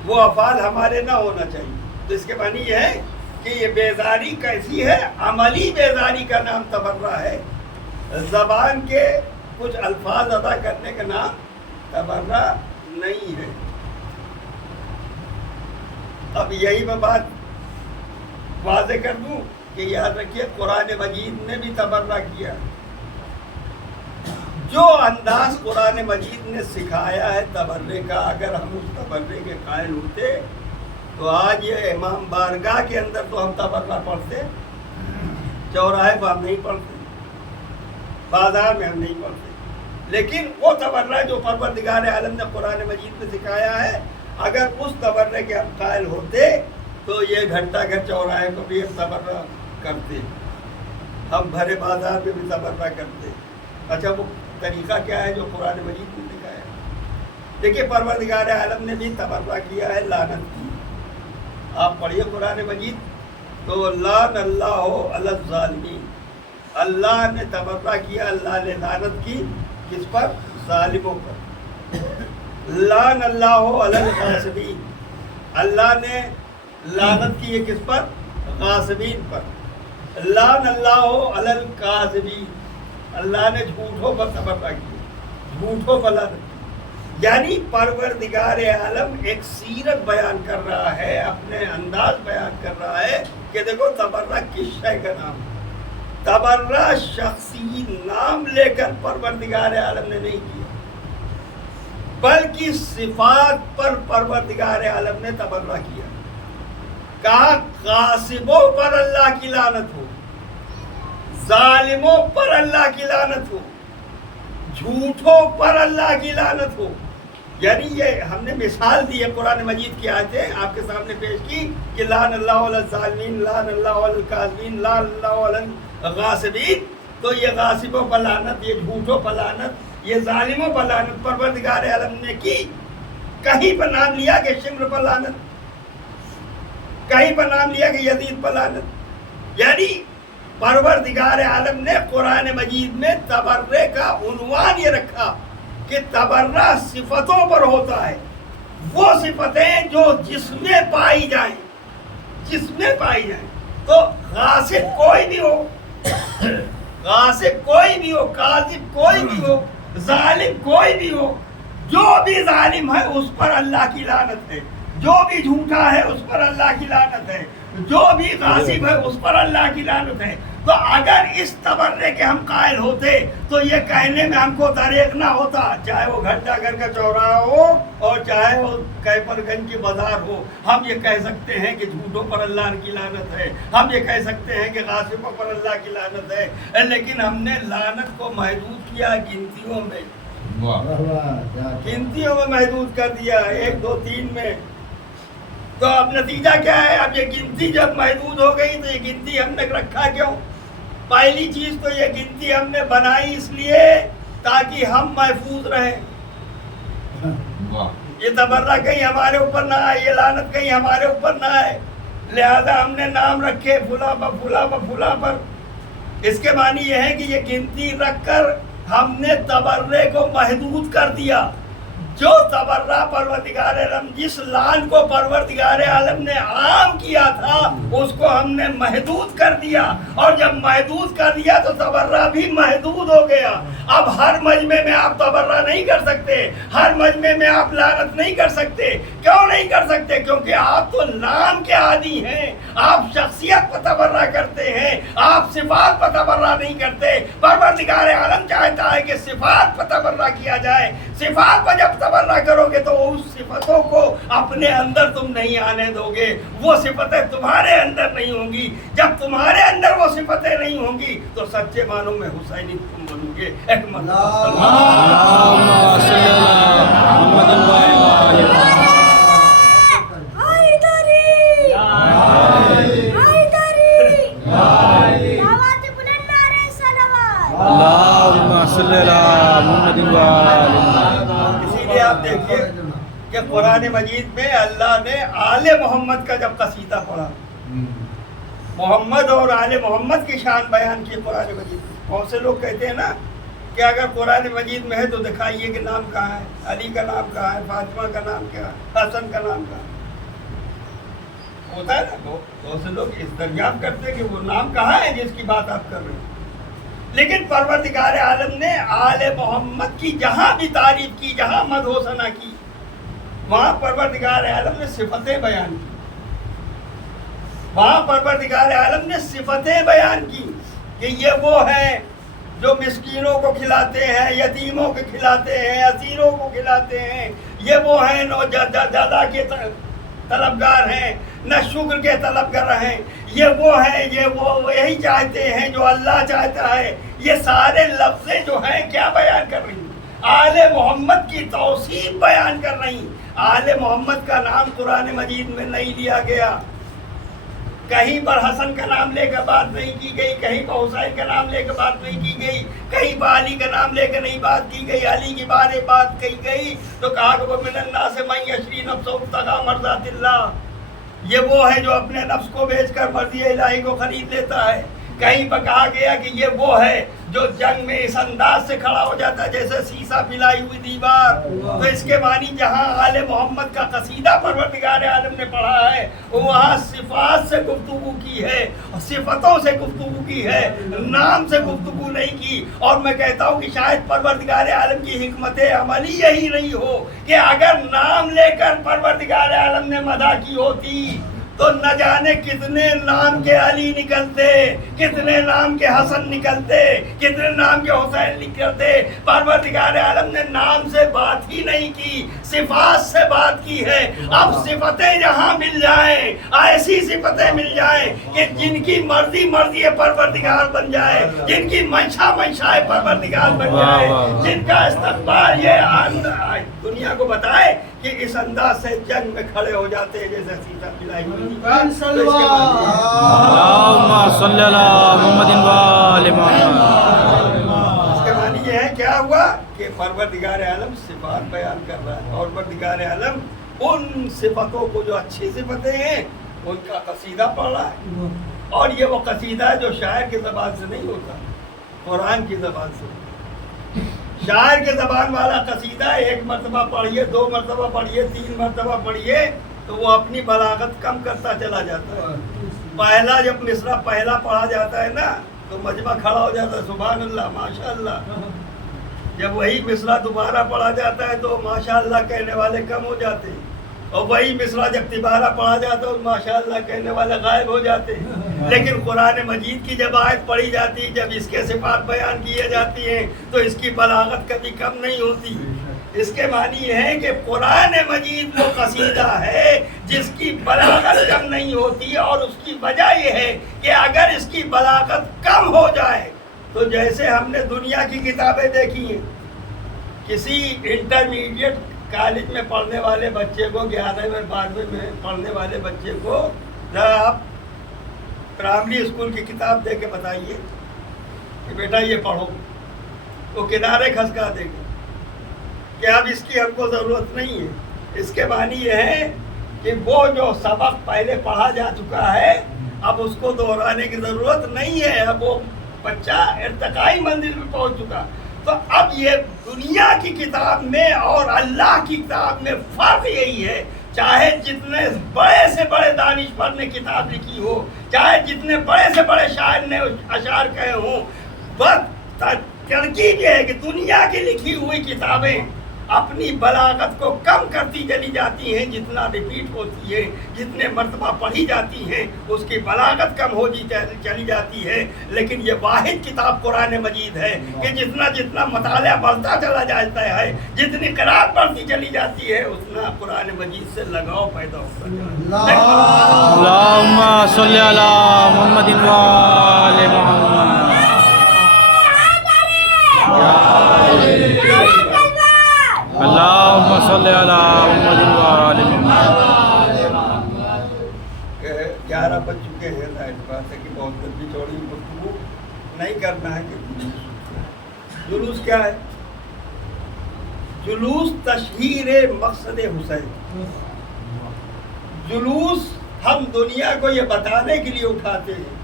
وہ افعال ہمارے نہ ہونا چاہیے۔ تو اس کے معنی یہ ہے کہ یہ بیزاری کیسی ہے، عملی بیزاری کا نام تبرہ ہے، زبان کے کچھ الفاظ ادا کرنے کا نام تبرہ نہیں ہے۔ اب یہی میں بات واضح کر دوں کہ یاد رکھیے قرآن مجید نے بھی تبرہ کیا. جو انداز قرآن مجید نے سکھایا ہے تبرے کا، اگر ہم اس تبرے کے قائل ہوتے تو آج یہ امام بارگاہ کے اندر تو ہم تبرہ پڑھتے، چوراہے پر ہم نہیں پڑھتے، بازار میں ہم نہیں پڑھتے. لیکن وہ تبرہ جو پروردگار عالم نے قرآن مجید میں سکھایا ہے، اگر اس تبرے کے ہم قائل ہوتے تو یہ گھنٹہ گھر چوراہے کو بھی ہم تبرہ کرتے، ہم بھرے بازار میں بھی تبرہ کرتے. اچھا وہ طریقہ کیا ہے جو قرآن مجید میں لکھا ہے؟ دیکھیے پروردگار عالم نے بھی تبرہ کیا ہے لعنت کی. آپ پڑھیے قرآن مجید تو لعن اللہ علی الظالمین، اللہ نے تبرہ کیا، اللہ نے لعنت کی کس پر؟ ظالموں پر. لعن اللہ علی الغاصبین، اللہ نے لعنت کی ہے کس پر؟ غاصبین پر. لعن اللہ علی الکاذبین، اللہ نے جھوٹوں پر تبرہ کی، جھوٹوں پر لعنت کی. یعنی پروردگار عالم ایک سیرت بیان کر رہا ہے، اپنے انداز بیان کر رہا ہے کہ دیکھو تبرہ کس شے کا نام ہے. تبرہ شخصی نام لے کر پروردگار عالم نے نہیں کیا، بلکہ صفات پر پروردگار عالم نے تبرہ کیا. کہا غاصبوں پر اللہ کی لعنت ہو، ظالموں پر اللہ کی لعنت ہو، جھوٹوں پر اللہ کی لعنت ہو. یعنی یہ ہم نے مثال دی ہے، قرآن مجید کی آیتیں آپ کے سامنے پیش کی کہ لعن اللہ علی الظالمین، لعن اللہ علی الکاذبین، لعن اللہ علی الغاصبین. تو یہ غاصبوں پر لعنت، یہ جھوٹوں پر لعنت، یہ ظالموں پر لعنت پروردگار عالم نے کی. کہیں پر نام لیا کہ شمر پر لعنت، کہیں پر نام لیا کہ یزید پر لعنت. یعنی پروردگار عالم نے قرآن مجید میں تبرے کا عنوان یہ رکھا کہ تبرہ صفتوں پر ہوتا ہے. وہ صفتیں جو جس میں پائی جائیں، جس میں پائی جائیں. تو غاصب کوئی بھی ہو، غاصب کوئی بھی ہو، کاذب کوئی بھی ہو، ظالم کوئی بھی ہو، جو بھی ظالم ہے اس پر اللہ کی لعنت ہے، جو بھی جھوٹا ہے اس پر اللہ کی لعنت ہے، جو بھی غاصب ہے اس پر اللہ کی لعنت ہے. تو اگر اس تبرے کے ہم قائل ہوتے تو یہ کہنے میں ہم کو دریغ نہ ہوتا، چاہے وہ گھنٹہ گھر کا چوراہا ہو اور چاہے وہ کیپر گنج کی بازار ہو. ہم یہ کہہ سکتے ہیں کہ جھوٹوں پر اللہ کی لعنت ہے، ہم یہ کہہ سکتے ہیں کہ غاصبوں پر اللہ کی لعنت ہے. لیکن ہم نے لعنت کو محدود کیا گنتیوں میں، گنتیوں میں محدود کر دیا، 1 2 3 میں. تو اب نتیجہ کیا ہے؟ اب یہ گنتی جب محدود ہو گئی تو یہ گنتی ہم نے رکھا کیوں؟ پہلی چیز تو یہ گنتی ہم نے بنائی اس لیے تاکہ ہم محفوظ رہیں. یہ تبرہ کہیں ہمارے اوپر نہ آئے، یہ لعنت کہیں ہمارے اوپر نہ آئے، لہذا ہم نے نام رکھے فلاں پر فلاں پر فلاں پر. اس کے معنی یہ ہے کہ یہ گنتی رکھ کر ہم نے تبرے کو محدود کر دیا. جو تبرہ پروردگار عالم، جس لعن کو پروردگار عالم نے عام کیا تھا اس کو ہم نے محدود کر دیا، اور جب محدود کر دیا تو تبرہ بھی محدود ہو گیا. اب ہر مجمع میں آپ تبرہ نہیں کر سکتے، ہر مجمع میں آپ لعنت نہیں کر سکتے. کیوں نہیں کر سکتے؟ کیونکہ آپ تو نام کے عادی ہیں، آپ شخصیت پر تبرہ کرتے ہیں، آپ صفات پر تبرہ نہیں کرتے. پروردگار عالم چاہتا ہے کہ صفات پر تبرہ کیا جائے. صفات پر جب تبرہ کرو گے تو اس صفتوں کو اپنے اندر تم نہیں آنے دو گے، وہ صفتیں تمہارے اندر نہیں ہوں گی. جب تمہارے اندر وہ صفتیں نہیں ہوں گی تو سچے معنوں میں حسینی تم بنو گے. اسی لیے آپ دیکھیے کہ قرآن مجید میں اللہ نے آل محمد کا جب قصیدہ پڑھا، محمد اور آل محمد کی شان بیان کی قرآن مجید میں. بہت سے لوگ کہتے ہیں نا کہ اگر قرآن مجید میں ہے تو دکھائیے کہ نام کہاں ہے، علی کا نام کہاں ہے، فاطمہ کا نام کیا ہے، حسن کا نام کہاں ہے. ہوتا ہے نا، بہت سے لوگ اس دریافت کرتے ہیں کہ وہ نام کہاں ہے جس کی بات آپ کر رہے ہیں. لیکن پروردگار عالم نے آل محمد کی جہاں بھی تعریف کی، جہاں مدح و ثنا کی، وہاں پروردگار عالم نے صفتیں بیان کی. وہاں پروردگار عالم نے صفتیں بیان کی کہ یہ وہ ہیں جو مسکینوں کو کھلاتے ہیں، یتیموں کو کھلاتے ہیں، اسیروں کو کھلاتے ہیں، یہ وہ ہیں نو جزا کے طلبگار ہیں، نہ شکر کے طلبگار ہیں، یہ وہ ہیں، یہ وہ یہی چاہتے ہیں جو اللہ چاہتا ہے۔ یہ سارے لفظیں جو ہیں کیا بیان کر رہی ہیں؟ آل محمد کی توصیف بیان کر رہی ہیں۔ آل محمد کا نام قرآن مجید میں نہیں لیا گیا، کہیں پر حسن کا نام لے کر بات نہیں کی گئی، کہیں پر حسین کا نام لے کر بات نہیں کی گئی، کہیں پر علی کا نام لے کر نہیں بات کی گئی، علی کے بارے بات کی گئی تو کہا کہ وَمِنَ النَّاسِ مَن يَشْرِي نَفْسَهُ ابْتِغَاءَ مَرْضَاتِ اللَّهِ، یہ وہ ہے جو اپنے نفس کو بیچ کر مرضی الہی کو خرید لیتا ہے۔ کہیں پر کہا گیا کہ یہ وہ ہے جو جنگ میں اس انداز سے کھڑا ہو جاتا ہے جیسے سیسا پھیلائی ہوئی دیوار۔ تو اس کے معنی جہاں آل محمد کا قصیدہ پروردگار عالم نے پڑھا ہے وہاں صفات سے گفتگو کی ہے، صفتوں سے گفتگو کی ہے، نام سے گفتگو نہیں کی۔ اور میں کہتا ہوں کہ شاید پروردگار عالم کی حکمت عملی یہی رہی ہو کہ اگر نام لے کر پروردگار عالم نے مدح کی ہوتی تو نہ جانے کتنے نام کے علی نکلتے، کتنے نام کے حسن نکلتے، کتنے نام کے حسین نکلتے۔ پروردگار عالم نے نام سے بات ہی نہیں کی، صفات سے بات کی ہے۔ اب صفتیں جہاں مل جائیں، ایسی صفتیں مل جائیں کہ جن کی مرضی مرضی پروردگار بن جائے، جن کی منشا منشا پروردگار بن جائے، جن کا استقبال یہ دنیا کو بتائے کہ اس انداز سے جنگ میں کھڑے ہو جاتے ہیں جیسے سیتا پلائی ہوئی۔ اللہم صلی علی محمد و آل محمد۔ اس کے معنی یہ ہے کیا ہوا کہ پروردگار عالم صفات بیان کر رہا ہے، اور پروردگار عالم ان صفتوں کو جو اچھی صفتیں ہیں ان کا قصیدہ پڑھ رہا ہے، اور یہ وہ قصیدہ ہے جو شاعر کی زبان سے نہیں ہوتا، قرآن کی زبان سے۔ شاعر کے زبان والا قصیدہ ایک مرتبہ پڑھیے، دو مرتبہ پڑھیے، تین مرتبہ پڑھیے تو وہ اپنی بلاغت کم کرتا چلا جاتا ہے۔ پہلا جب مصرع پہلا پڑھا جاتا ہے نا تو مجمع کھڑا ہو جاتا ہے، سبحان اللہ، ماشاء اللہ۔ جب وہی مصرع دوبارہ پڑھا جاتا ہے تو ماشاء اللہ کہنے والے کم ہو جاتے ہیں، اور وہی مصرع جب دوبارہ پڑھا جاتا ہے تو ماشاء اللہ کہنے والے غائب ہو جاتے ہیں۔ لیکن قرآن مجید کی جب آیت پڑھی جاتی ہے، جب اس کے صفات بیان کیے جاتی ہیں تو اس کی بلاغت کبھی کم نہیں ہوتی۔ اس کے معنی یہ ہے کہ قرآن مجید وہ قصیدہ ہے جس کی بلاغت کم نہیں ہوتی، اور اس کی وجہ یہ ہے کہ اگر اس کی بلاغت کم ہو جائے تو جیسے ہم نے دنیا کی کتابیں دیکھی ہیں، کسی انٹرمیڈیٹ کالج میں پڑھنے والے بچے کو، 11ویں میں 12ویں میں پڑھنے والے بچے کو ذرا آپ پرائمری اسکول کی کتاب دے کے بتائیے کہ بیٹا یہ پڑھو، وہ کنارے کھسکا دے گا کہ اب اس کی ہم کو ضرورت نہیں ہے۔ اس کے معنی یہ ہے کہ وہ جو سبق پہلے پڑھا جا چکا ہے اب اس کو دہرانے کی ضرورت نہیں ہے، اب وہ بچہ ارتقائی منزل میں پہنچ چکا۔ تو اب یہ دنیا کی کتاب میں اور اللہ کی کتاب میں فرق یہی ہے، چاہے جتنے بڑے سے بڑے دانشور نے کتاب لکھی ہو، چاہے جتنے بڑے سے بڑے شاعر نے اشعار کہے ہوں، بس ترکیب یہ ہے کہ دنیا کی لکھی ہوئی کتابیں اپنی بلاغت کو کم کرتی چلی جاتی ہیں، جتنا ریپیٹ ہوتی ہے، جتنے مرتبہ پڑھی جاتی ہیں اس کی بلاغت کم ہو چلی جاتی ہے۔ لیکن یہ واحد کتاب قرآن مجید ہے کہ جتنا جتنا مطالعہ بڑھتا چلا جاتا ہے، جتنی قرأت بڑھتی چلی جاتی ہے، اتنا قرآن مجید سے لگاؤ پیدا ہوتا ہے۔ اللہم صلی علی محمد و آل محمد۔ اللہم صلی علی محمد و آل محمد۔ 11 بج چکے ہیں، ظاہر بات ہے کہ بہت لمبی چوڑی گفتگو نہیں کرنا ہے کہ جلوس کیا ہے؟ جلوس تشہیر مقصد حسین۔ جلوس ہم دنیا کو یہ بتانے کے لیے اٹھاتے ہیں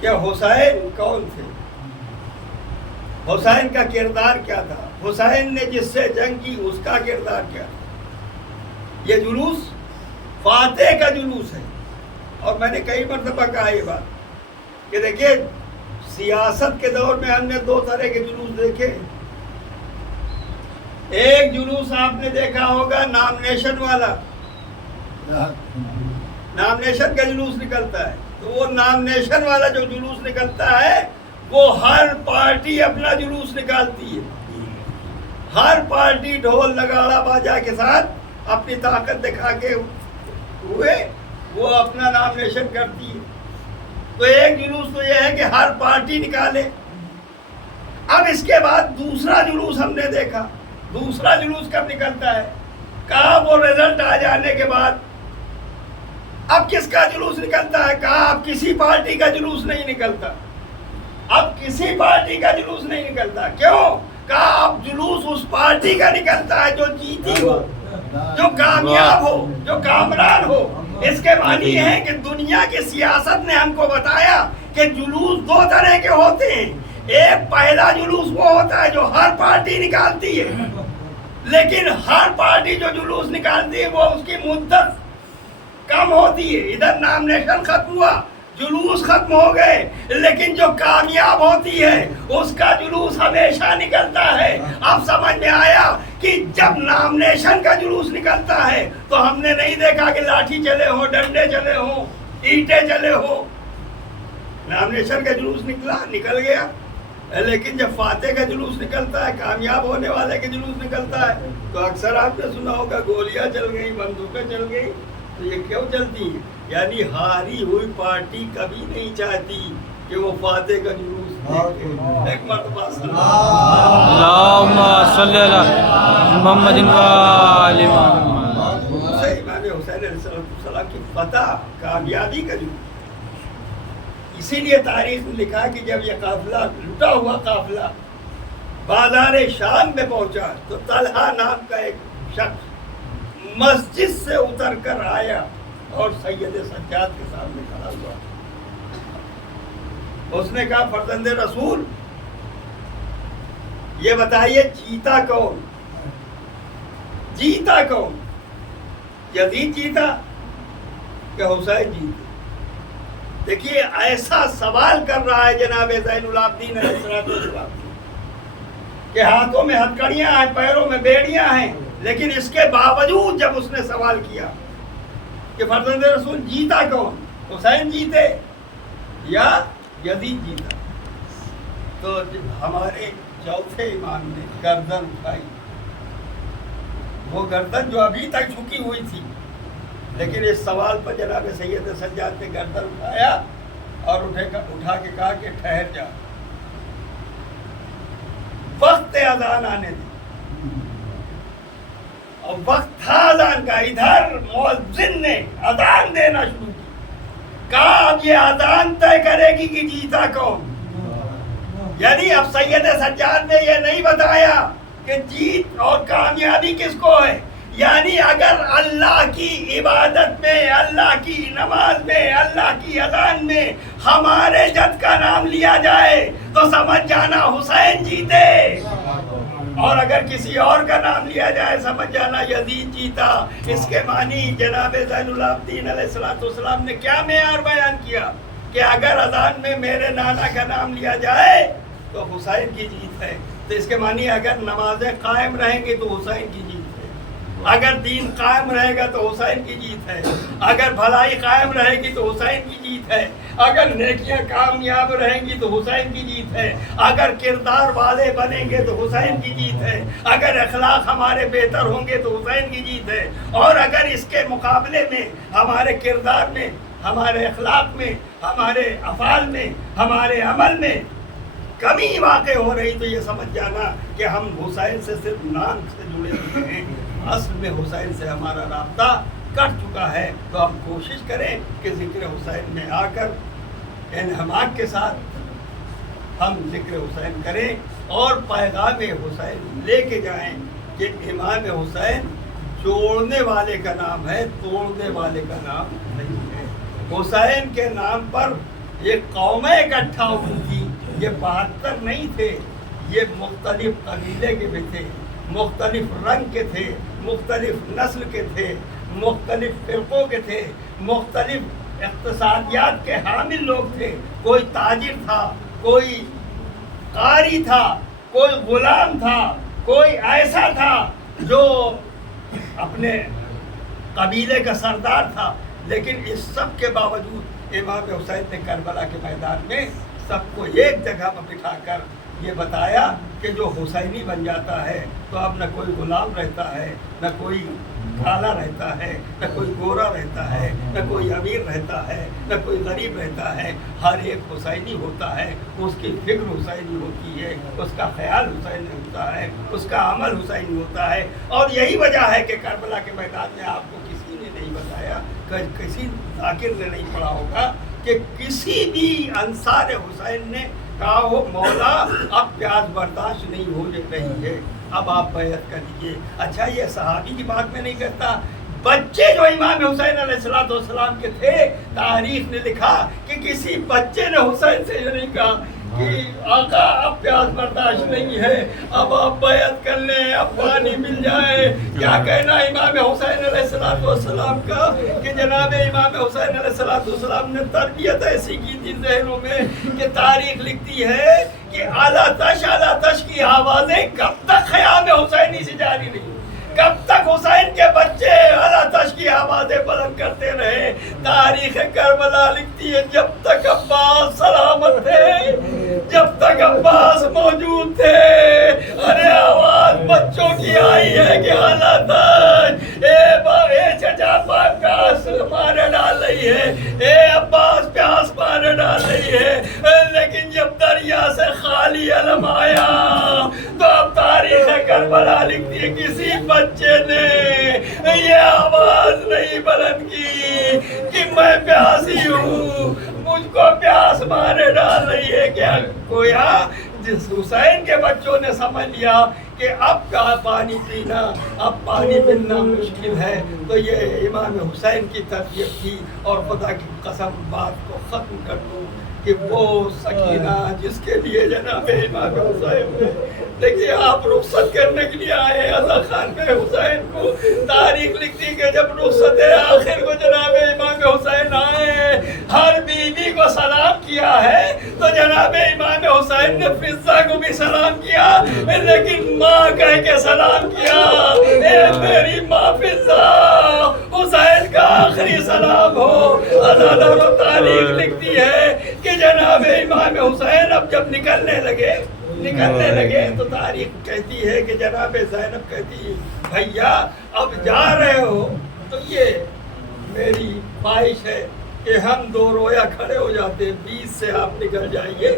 کہ حسین کون تھے، حسین کا کردار کیا تھا، حسین نے جس سے جنگ کی اس کا کردار کیا تھا۔ یہ جلوس فاتح کا جلوس ہے۔ اور میں نے کئی مرتبہ کہا یہ بات کہ دیکھیے سیاست کے دور میں ہم نے 2 طرح کے جلوس دیکھے۔ ایک جلوس آپ نے دیکھا ہوگا نامنیشن والا، نامنیشن کا جلوس نکلتا ہے، تو وہ نامنیشن والا جو جلوس نکلتا ہے وہ ہر پارٹی اپنا جلوس نکالتی ہے، ہر پارٹی ڈھول نگاڑا باجا کے ساتھ اپنی طاقت دکھا کے ہوئے وہ اپنا نامنیشن کرتی ہے۔ تو ایک جلوس تو یہ ہے کہ ہر پارٹی نکالے۔ اب اس کے بعد دوسرا جلوس ہم نے دیکھا، دوسرا جلوس کب نکلتا ہے؟ کہا وہ رزلٹ آ جانے کے بعد اب کس کا جلوس نکلتا ہے؟ کہا اب کسی پارٹی کا جلوس نہیں نکلتا، اب کسی پارٹی کا جلوس نہیں نکلتا۔ کیوں؟ کہا اب جلوس اس پارٹی کا نکلتا ہے جو جیتی ہو، جو کامیاب ہو، جو کامران ہو۔ اس کے معنی یہ ہے کہ دنیا کی سیاست نے ہم کو بتایا کہ جلوس دو طرح کے ہوتے ہیں۔ ایک پہلا جلوس وہ ہوتا ہے جو ہر پارٹی نکالتی ہے، لیکن ہر پارٹی جو جلوس نکالتی ہے وہ اس کی مدت کم ہوتی ہے۔ ادھر نامنیشن ختم ہوا، جلوس ختم ہو گئے، لیکن جو کامیاب ہوتی ہے اس کا جلوس ہمیشہ نکلتا ہے۔ اب سمجھ میں آیا کہ جب نامنیشن کا جلوس نکلتا ہے تو ہم نے نہیں دیکھا کہ لاٹھی چلے ہو، ڈنڈے چلے ہو، اینٹیں چلے ہو۔ نامنیشن کا جلوس نکل گیا، لیکن جب فاتح کا جلوس نکلتا ہے، کامیاب ہونے والے کا جلوس نکلتا ہے، تو اکثر آپ نے سنا ہوگا گولیاں چل گئی، بندوقیں چل گئی۔ تو یہ کیوں چلتی ہیں؟ یعنی ہاری ہوئی پارٹی کبھی نہیں چاہتی کہ وہ فاتح کا جلوس دیکھے۔ ایک مرتبہ اللہم صلی علی محمد و آل محمد۔ امام حسین علیہ السلام کی فتح، کامیابی کا جلوس۔ اسی لیے تاریخ میں لکھا کہ جب یہ قافلہ، لٹا ہوا قافلہ بازار شام میں پہنچا تو طلحہ نام کا ایک شخص مسجد سے اتر کر آیا اور سید سجاد کے سامنے کھڑا ہوا۔ اس نے کہا فرزند رسول یہ بتائیے جیتا کون؟ جیتا کون؟ یزید جیتا کہ حسین جیتا؟ دیکھیے ایسا سوال کر رہا ہے جناب زین العابدین علیہ السلام کہ ہاتھوں میں ہتھکڑیاں ہیں، پیروں میں بیڑیاں ہیں، لیکن اس کے باوجود جب اس نے سوال کیا کہ فرزند رسول جیتا کون؟ حسین جیتے یا یزید جیتا؟ تو ہمارے چوتھے امام نے گردن اٹھائی، وہ گردن جو ابھی تک جھکی ہوئی تھی، لیکن اس سوال پر جناب سید سجاد نے گردن اٹھایا اور اٹھا کے کہا کہ ٹھہر جا، وقت اذان آنے دی۔ اور وقت تھا اذان کا، ادھر مؤذن نے اذان دینا شروع کی۔ کہا اب یہ اذان طے کرے گی کہ جیتا کون۔ یعنی اب سید سجاد نے یہ نہیں بتایا کہ جیت اور کامیابی کس کو ہے، یعنی اگر اللہ کی عبادت میں، اللہ کی نماز میں، اللہ کی اذان میں ہمارے جد کا نام لیا جائے تو سمجھ جانا حسین جیتے، اور اگر کسی اور کا نام لیا جائے سمجھ جانا یزید جیتا۔ اس کے معنی جناب زین العابدین علیہ السلام نے کیا معیار بیان کیا کہ اگر اذان میں میرے نانا کا نام لیا جائے تو حسین کی جیت ہے۔ تو اس کے معنی اگر نمازیں قائم رہیں گی تو حسین کی جیت ہے، اگر دین قائم رہے گا تو حسین کی جیت ہے، اگر بھلائی قائم رہے گی تو حسین کی جیت ہے، اگر نیکیاں کامیاب رہیں گی تو حسین کی جیت ہے، اگر کردار والے بنیں گے تو حسین کی جیت ہے، اگر اخلاق ہمارے بہتر ہوں گے تو حسین کی جیت ہے، اور اگر اس کے مقابلے میں ہمارے کردار میں، ہمارے اخلاق میں، ہمارے افعال میں، ہمارے عمل میں کمی واقع ہو رہی تو یہ سمجھ جانا کہ ہم حسین سے صرف نام سے جڑے ہوئے ہیں، اصل میں حسین سے ہمارا رابطہ کٹ چکا ہے۔ تو ہم کوشش کریں کہ ذکر حسین میں آ کر انہماک کے ساتھ ہم ذکر حسین کریں اور پیغام حسین لے کے جائیں کہ امام حسین جوڑنے والے کا نام ہے، توڑنے والے کا نام نہیں ہے۔ حسین کے نام پر یہ قومیں اکٹھا ہوئی تھی، یہ 72 نہیں تھے، یہ مختلف قبیلے کے بھی تھے، مختلف رنگ کے تھے، مختلف نسل کے تھے، مختلف فرقوں کے تھے، مختلف اقتصادیات کے حامل لوگ تھے۔ کوئی تاجر تھا، کوئی قاری تھا، کوئی غلام تھا، کوئی ایسا تھا جو اپنے قبیلے کا سردار تھا، لیکن اس سب کے باوجود امام حسین نے کربلا کے میدان میں سب کو ایک جگہ پر بٹھا کر یہ بتایا کہ جو حسینی بن جاتا ہے تو اب نہ کوئی غلام رہتا ہے، نہ کوئی کالا رہتا ہے، نہ کوئی گورا رہتا ہے، نہ کوئی امیر رہتا ہے، نہ کوئی غریب رہتا ہے، ہر ایک حسینی ہوتا ہے، اس کی فکر حسینی ہوتی ہے، اس کا خیال حسینی ہوتا ہے، اس کا عمل حسینی ہوتا ہے۔ اور یہی وجہ ہے کہ کربلا کے میدان میں آپ کو کسی نے نہیں بتایا، کسی ذاکر نے نہیں پڑھا ہوگا کہ کسی بھی انصار حسین نے کہا ہو مولا اب پیاس برداشت نہیں ہو رہی ہے، اب آپ بیعت کر دیجیے۔ اچھا یہ صحابی کی بات میں نہیں کرتا، بچے جو امام حسین علیہ السلام کے تھے، تاریخ نے لکھا کہ کسی بچے نے حسین سے یہ نہیں کہا کہ آقا اب پیاس برداشت نہیں ہے، اب آپ بیعت کر لیں، اب پانی مل جائے۔ کیا کہنا امام حسین علیہ السلام کا کہ جناب امام حسین علیہ السلام نے تربیت ایسی کی تھی ذہنوں میں کہ تاریخ لکھتی ہے کہ اعلیٰ تش کی آوازیں کب تک خیام حسینی سے جاری رہی، کب تک حسین کے بچے اعلیٰ تش کی آوازیں بلند کرتے رہے۔ تاریخ کربلا لکھتی ہے جب تک عباس سلامت تھے، جب تک عباس موجود تھے، ارے آواز بچوں کی آئی ہے کہ اعلیٰ تش اے چچا پیاس مارے ڈال رہی ہے، اے عباس پیاس مارے ڈال رہی ہے۔ لیکن جب دریا سے خالی علم آیا تو اب تاریخ کربلا لکھتی ہے کسی بچے نے یہ آواز نہیں بلند کی کہ میں پیاسی ہوں، مجھ کو پیاس مارے ڈال رہی ہے۔ کیا گویا جس حسین کے بچوں نے سمجھ لیا کہ اب کا پانی پینا، اب پانی ملنا مشکل ہے، تو یہ امام حسین کی تربیت تھی۔ اور خدا کی قسم بات کو ختم کر دوں کہ وہ سکینہ جس کے لیے جناب امام حسین نے، دیکھیے آپ رخصت کرنے کے لیے آئے عزا خان میں حسین کو، تاریخ لکھتی کہ جب رخصت آخر کو جناب امام حسین آئے، ہر بیوی کو سلام کیا ہے تو جناب امام حسین نے فضہ کو بھی سلام کیا، لیکن ماں کہہ کے سلام کیا، اے میری ماں فضہ، حسین کا آخری سلام ہو۔ ازادار و تاریخ لکھتی ہے کہ جناب امام حسین اب جب نکلنے لگے تو تاریخ کہتی ہے کہ جناب زینب کہتی ہے بھیا اب جا رہے ہو تو یہ میری خواہش ہے کہ ہم دو رویا کھڑے ہو جاتے ہیں، بیچ سے آپ نکل جائیے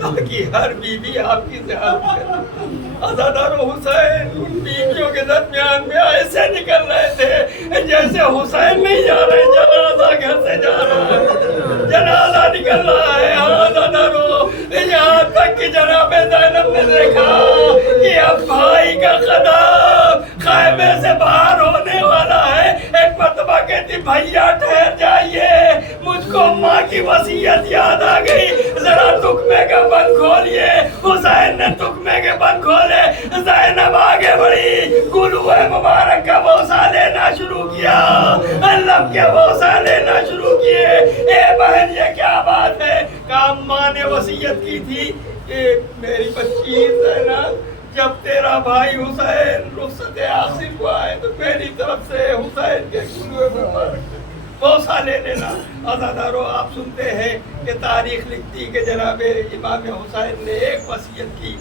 تاکہ ہر بیوی آپ کی زیارت کرے۔ عزادار حسین ان بیویوں کے درمیان میں ایسے نکل رہے تھے جیسے حسین نہیں جا رہے، جنازہ گھر سے جا رہا ہے، جنازہ نکل رہا ہے۔ عزادارو یہاں تک کہ جناب زینب نے دیکھا کہ اب بھائی کا قدم خیمے سے باہر ہونے والا ہے، ایک مرتبہ کہتی بھیا ٹھہر جائیے، مجھ کو ماں کی وصیت یاد آ گئی، ذرا تکمے کا بند کھولیے۔ حسین نے تکمے کے بند کھولے، زینب آگے بڑھی، گلوے مبارک کا بوسہ لینا شروع کیا، لب کے بوسہ لینا شروع کیے۔ اے بہن یہ کیا بات ہے؟ کہا ماں نے وصیت کی تھی کہ میری بچی زینب جب تیرا بھائی حسین رخصت آخر کو آئے تو میری طرف سے حسین کے گلوے مبارک بوسہ لے لینا۔ عزادارو آپ سنتے ہیں کہ تاریخ لکھتی کہ جناب امام حسین نے ایک وصیت کی،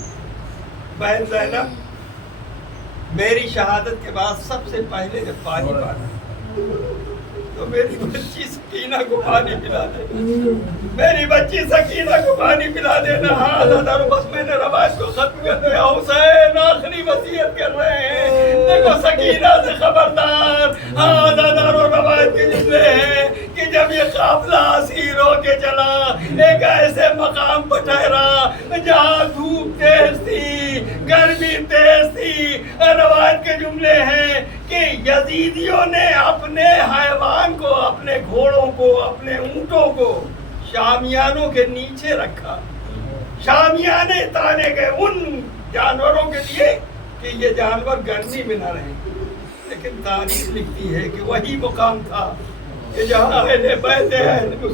بہن زینب میری شہادت کے بعد سب سے پہلے جب پانی پانا تو میری بچی سکینہ کو پانی پلا دینا، میری بچی سکینہ کو پانی پلا دینا۔ ہاں عزادارو بس میں نے روایت کو ختم کر دیا، حسین آخری وصیت کر رہے ہیں، دیکھو سکینہ سے خبردار۔ ہاں عزادارو روایت کے جملے ہیں کہ جب یہ قافلہ اسیر ہو کے چلا ایک ایسے مقام پر ٹھہرا جہاں دھوپ تیز تھی، گرمی تیز تھی، روایت کے جملے ہیں کہ یزیدیوں نے اپنے حیوان کو، اپنے گھوڑوں کو، اپنے اونٹوں کو شامیانوں کے نیچے رکھا، شامیانے تانے گئے ان جانوروں کے لیے کہ یہ جانور گرمی میں نہ رہیں۔ لیکن تاریخ لکھتی ہے کہ وہی مقام تھا کہ جہاں اہل بیت علیہ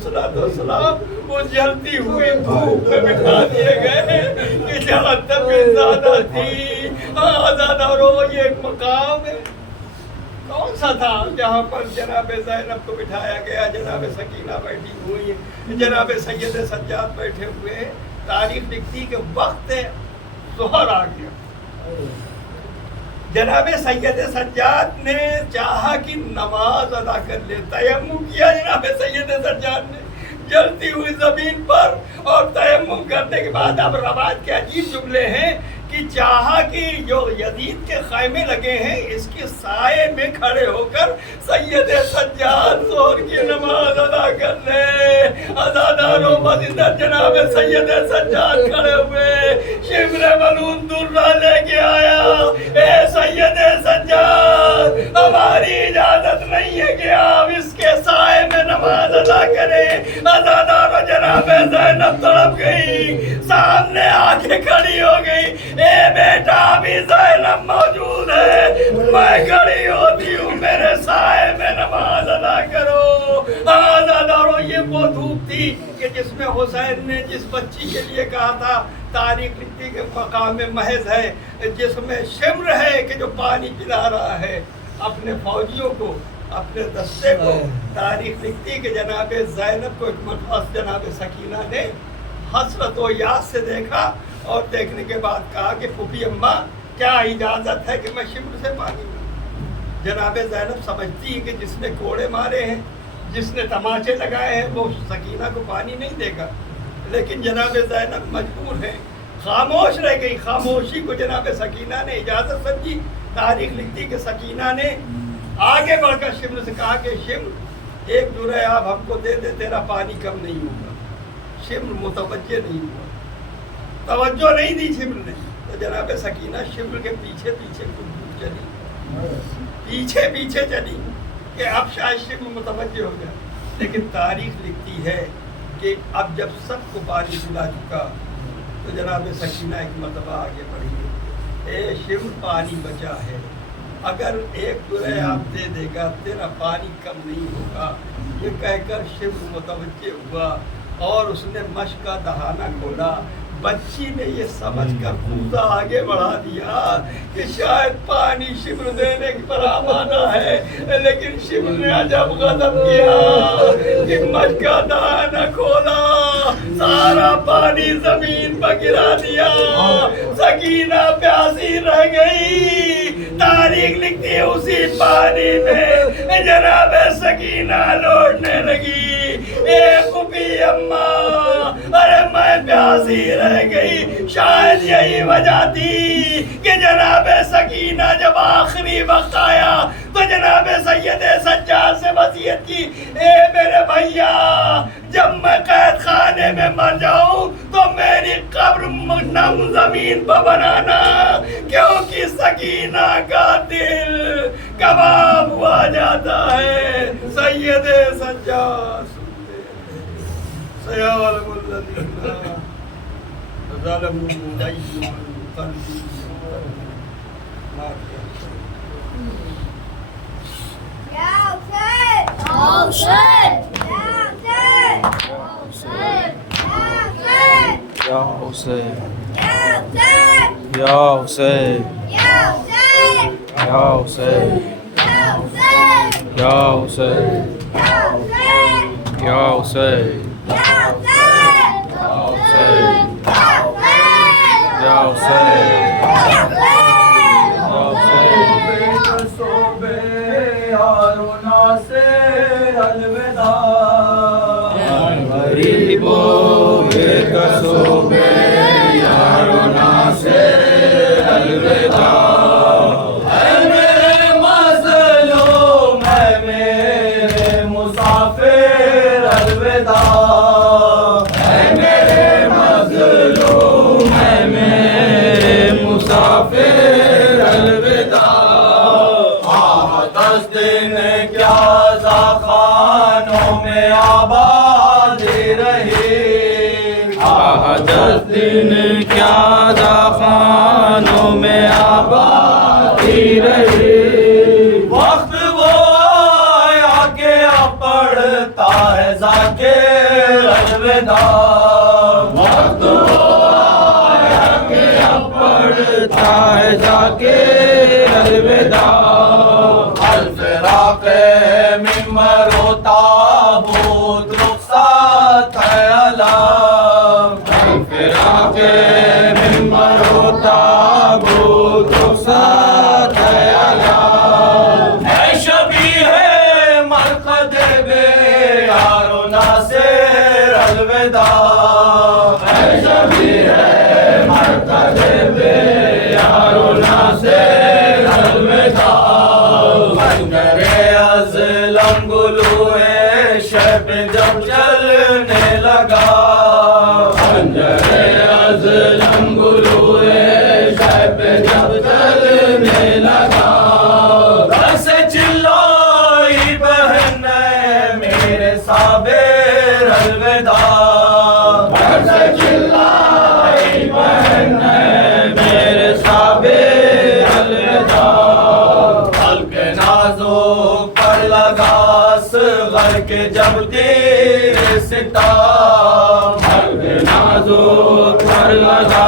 السلام وہ جلتی ہوئی دھوپ میں بٹھا دیے گئے کہ جہاں تک زیادہ تھی۔ آزادارو یہ ایک مقام ہے، کون سا تھا جہاں پر جناب زینب کو بٹھایا گیا، جناب سکینہ بیٹھی ہوئی ہے، جناب سید سجاد بیٹھے ہوئے ہیں. تاریخ لکھتی کہ وقت ظہر آ گیا، جناب سید سجاد نے چاہا کہ نماز ادا کر لے، تیمم کیا جناب سید سجاد نے جلتی ہوئی زمین پر، اور تیمم کرنے کے بعد اب روایت کے عجیب جملے ہیں کہ چاہا کہ جو یزید کے خیمے لگے ہیں اس کے سائے میں کھڑے ہو کر سید سجاد ظہر کی نماز ادا کر لے. عزاداروں مزیدار جناب سید سجاد کھڑے ہوئے، شمر ملون درہ لے کے آیا. اے سید سجاد، ہماری اجازت نہیں ہے کہ آپ اس کے سائے میں نماز ادا کریں. عزاداروں جناب زینب تڑپ گئی، سامنے آ کے کھڑی ہو گئی. اے بیٹا ابھی زینب موجود ہے، میں کھڑی ہوتی ہوں، میرے سائے میں نماز ادا کرو. عزاداروں یہ وہ دھوپ تھی کہ جس میں حسین نے جس بچی کے لیے کہا تھا، تاریخ لکھتی کے مقام محض ہے، جس میں شمر ہے کہ جو پانی پلا رہا ہے اپنے فوجیوں کو، اپنے دستے کو. تاریخ لکھتی کہ جناب زینب کو ایک مرتبہ جناب سکینہ نے حسرت و یاد سے دیکھا، اور دیکھنے کے بعد کہا کہ پھوپھی اماں کیا اجازت ہے کہ میں شمر سے پانی لوں. جناب زینب سمجھتی ہے کہ جس نے کوڑے مارے ہیں، جس نے تماچے لگائے ہیں، وہ سکینہ کو پانی نہیں دے گا. لیکن جناب زینب مجبور ہے، خاموش رہ گئی. خاموشی کو جناب سکینہ نے اجازت سمجھی. تاریخ لکھتی کہ سکینہ نے آگے بڑھ کر شمر سے کہا کہ شمر ایک درہ آپ ہم کو دے دے، تیرا پانی کم نہیں ہوگا. شمر متوجہ نہیں ہوا، توجہ نہیں دی شمر نے. تو جناب سکینہ شمر کے پیچھے پیچھے چلی، پیچھے پیچھے چلی کہ اب شاید شمر متوجہ ہو گیا. لیکن تاریخ لکھتی ہے کہ اب جب سب کو پانی پلا چکا تو جناب سکینہ ایک مرتبہ آگے بڑھی. اے شمر پانی بچا ہے، اگر ایک درہ آپ دے دے گا تیرا پانی کم نہیں ہوگا. یہ کہہ کر شمر متوجہ ہوا اور اس نے مشک کا دہانہ کھولا. بچی نے یہ سمجھ کر کوزہ آگے بڑھا دیا کہ شاید پانی شمر دینے پر آمادہ ہے. لیکن شمر نے عجب غضب کیا کہ مشک کا دہانہ کھولا، سارا پانی زمین پر گرا دیا. سکینہ پیاسی رہ گئی. تاریخ لکھتی ہے اسی پانی میں جناب سکینہ لوٹنے لگی. اے پھوپھی اماں، ارے میں پیاسی رہ گئی. شاید یہی وجہ تھی کہ جناب سکینہ جب آخری وقت آیا تو جناب سید سجاد سے وصیت کی، اے میرے بھیا جب میں قید خانے میں مر جاؤں تو میری قبر نم زمین پر بنانا، کیونکہ سکینہ کا دل کباب ہوا جاتا ہے. سید سجاد سيعلم الذين ظلموا أي منقلب یا حسین، یا حسین، یا حسین، یا حسین، یا حسین، غریبوں بے کسوں بے یارو ناصر الوداع. اے میرے مظلوم، اے میرے مسافر الوداع. اے میرے مظلوم، اے میرے مسافر الوداع. 10 دن کیا خانوں میں آباد رہے، 10 دن کیا خانوں میں آباد رہے. وقت وہ آیا کہ پڑھتا ہے ذاکر الوداع. وقت وہ آیا کہ پڑھتا ہے ذاکر الوداع. ممبر و تابوت رخصت ہے علم فراق ممبر و تابوت رخصت ہے علم ہے شبیہ مرقد بے یار و ناصر الوداع ہے شبیہ مرقد بے یار و ناصر الوداع خنجر ازلم گلوئے شب جب چلنے لگا خنجر ازلم گلوئے شب جب چلنے لگا گھر سے چلائی بہن میرے صابر الوداع گھر سے چلائی بہن میرے صابر الوداع حلق نازک پر لگا صغر کے جب تیر ستام حلق نازک پر لگا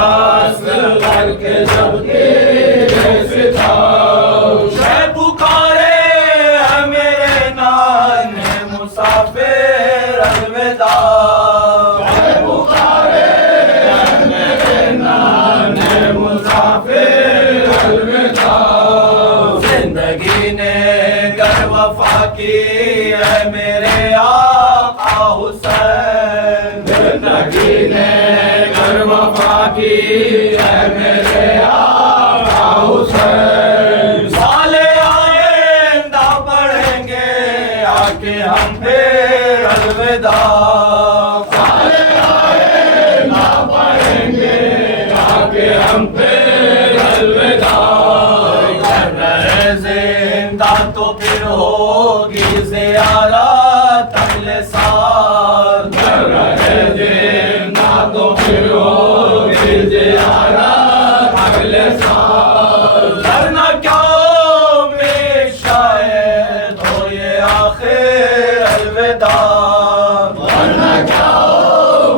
صغر کے جب تیر ستام شہ پکارے ہے میرے نانے مسافر الوداع شہ پکارے ہے میرے نانے مسافر الوداع زندگی نے گر وفا کی ہے میرے آقا حسین زندگی نے گر وفا کی ہے میرے آقا حسین سال آئندہ پڑھیں گے آ کے ہم پھر الوداع سال آئندہ پڑھیں گے آ کے ہم پھر الوداع زندہ تو پھر ہوگی زیارت اگلے سال زندہ تو پھر ہوگی زیارت اگلے سال کرنا کیا میں شاید ہو یہ آخر الوداع کرنا کیا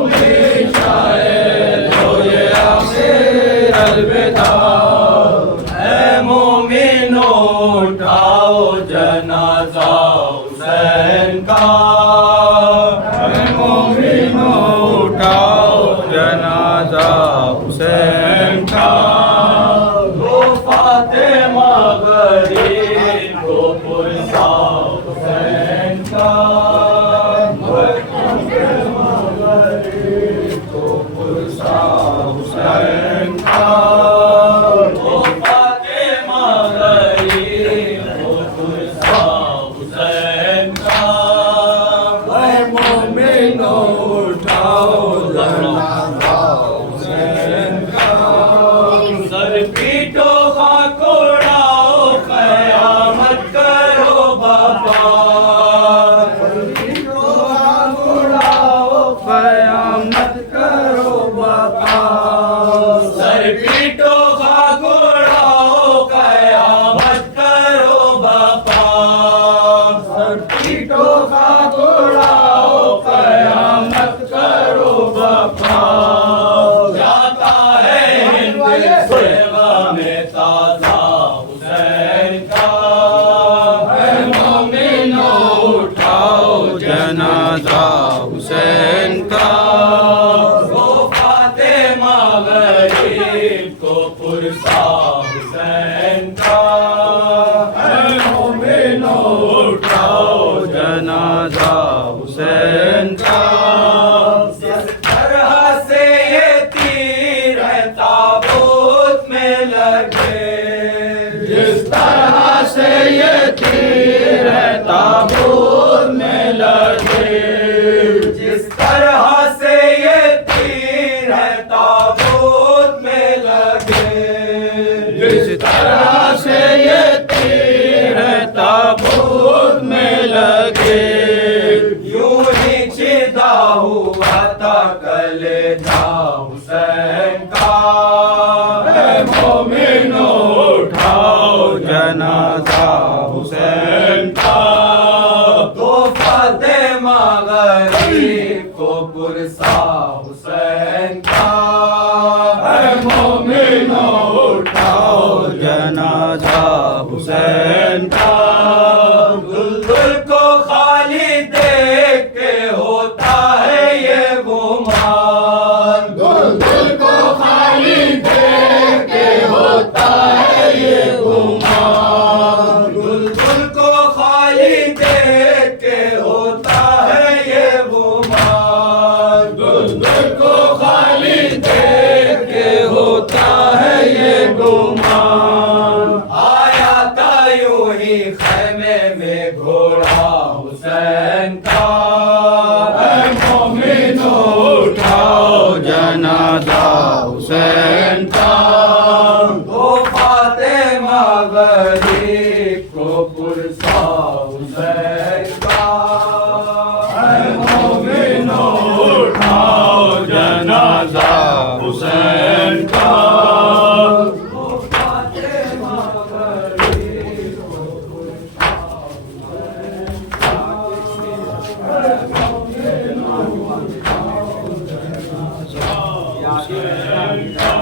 میں شاید ہو یہ آخر الوداع اے مومنو اٹھاؤ جنازہ حسین کا اے مومنو اٹھاؤ جنازہ حسین کا وہ فاطمہ غریب کو پرسا حسین کا فاطمہ غریب کو پرسا حسین کا وہ فاطمہ غریب کو پرسا حسین کا اے مومنو اٹھاؤ جنازہ حسین کا سر پیٹو خاک اڑاؤ قیامت کرو باپا سر پیٹو خاک اڑاؤ قیامت کرو باپا سر پیٹو خاک اڑاؤ قیامت کرو باپا سر پیٹو خاک اڑاؤ قیامت کرو باپا جاتا ہے ہند سے غم تازہ حسین کا اے مومنو اٹھاؤ جنازہ حسین کا وہ فاطمہ غریب کو پرسا حسین کا اے مومنو اٹھاؤ جنازہ حسین کا جس طرح سے یہ تیر ہے تابوت میں لگے جس طرح سے یہ تیر ہے تابوت میں لگے جس طرح سے یہ تیر ہے تابوت میں لگے جس طرح سے یہ تیر ہے تابوت میں لگے یوں ہی چدا ہوا تھا کلیجہ حسین کا اے مومنو اٹھاؤ جنازہ حسین کا تو فاطمہ غریب کو پرسا حسین کا اے مومنو اٹھاؤ جنازہ حسین کا دل حسین کا وہ فاطمہ غریب کو پرسا حسین کا اے مومنو اٹھاؤ جنازہ حسین کا وہ فاطمہ غریب کو پرسا حسین کا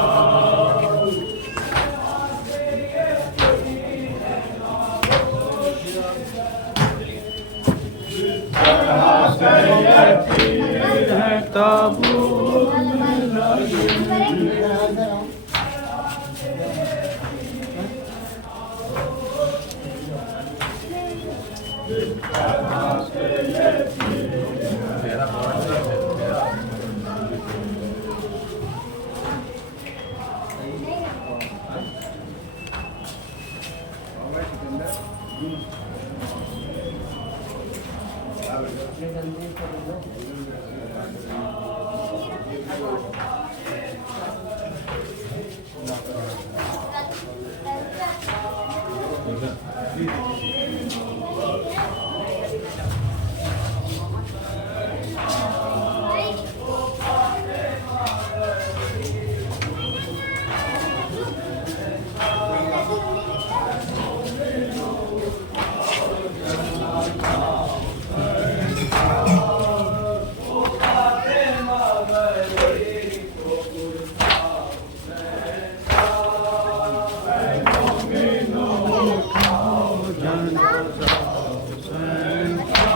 اے مومنو اٹھاؤ جنازہ حسین کا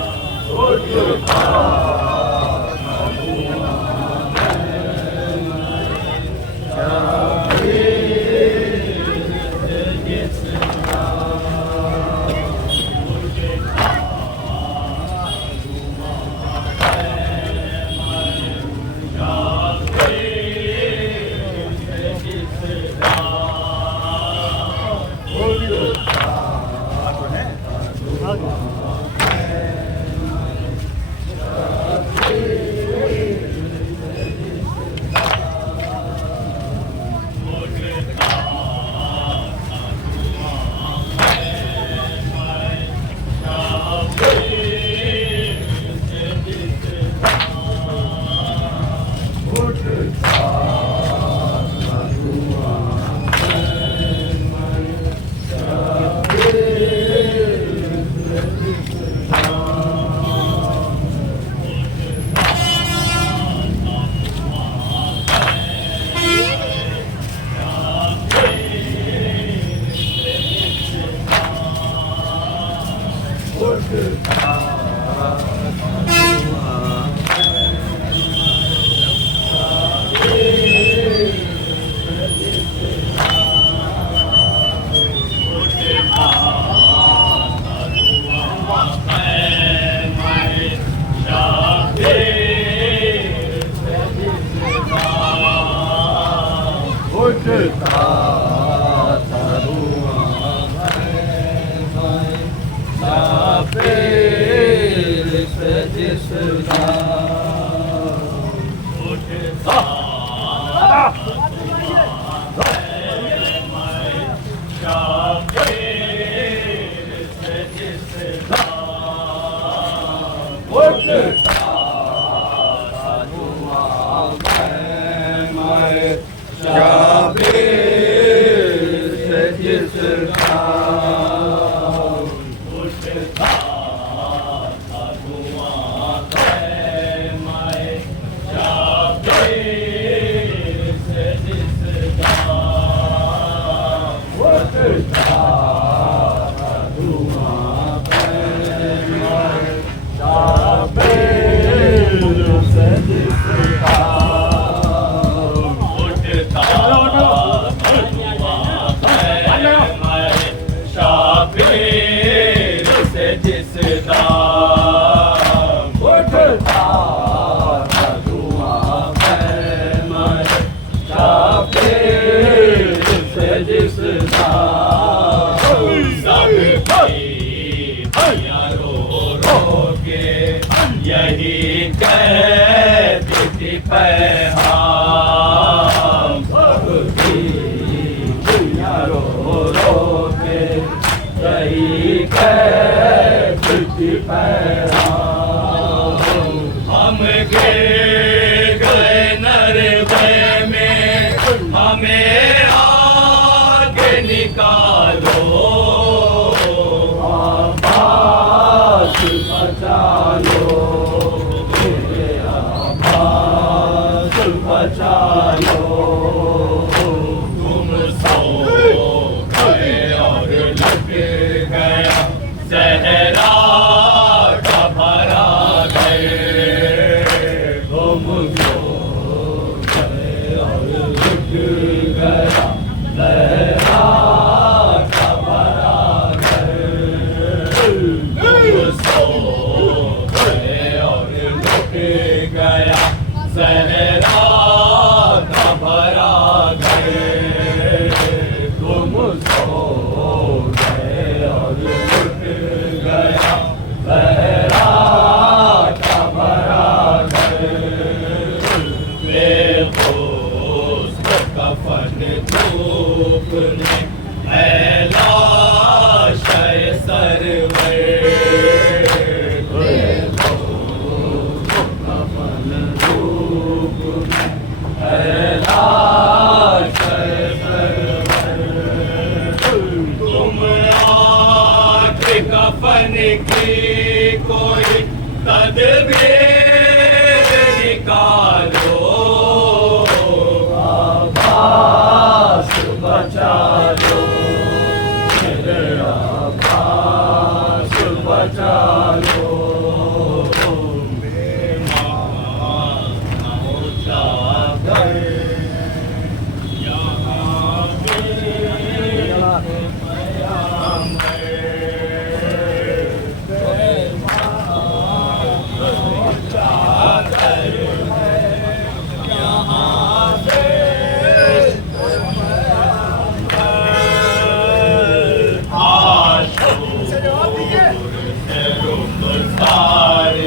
رخسار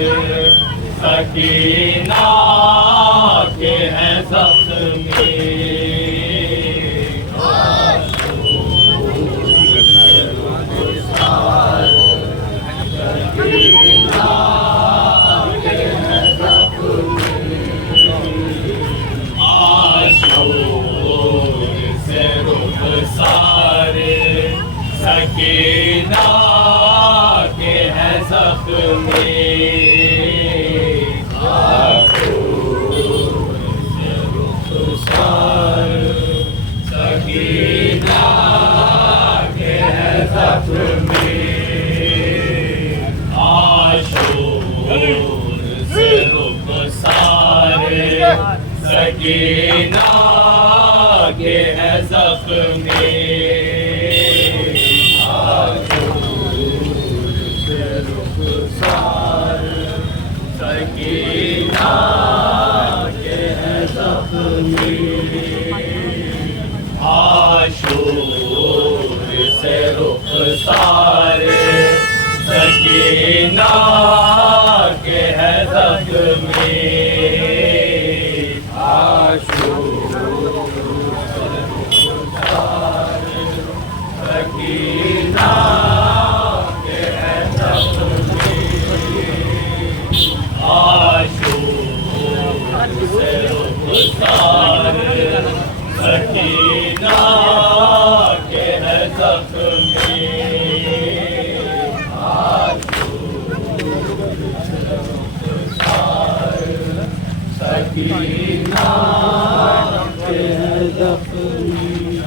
سکینہ کے ہیں زخمی سکینہ کے ہیں زخمی سکینہ کے ہیں زخمی عاشور سے رخسار سکینہ کے ہیں زخمی سکینہ کے ہیں زخمی عاشور سے رخسار سکینہ کے ہیں زخمی عاشور سے رخسار سکینہ کے ہیں زخمی عاشور سے رخسار سکینہ کے ہیں زخمی سکینہ کے ہیں زخمی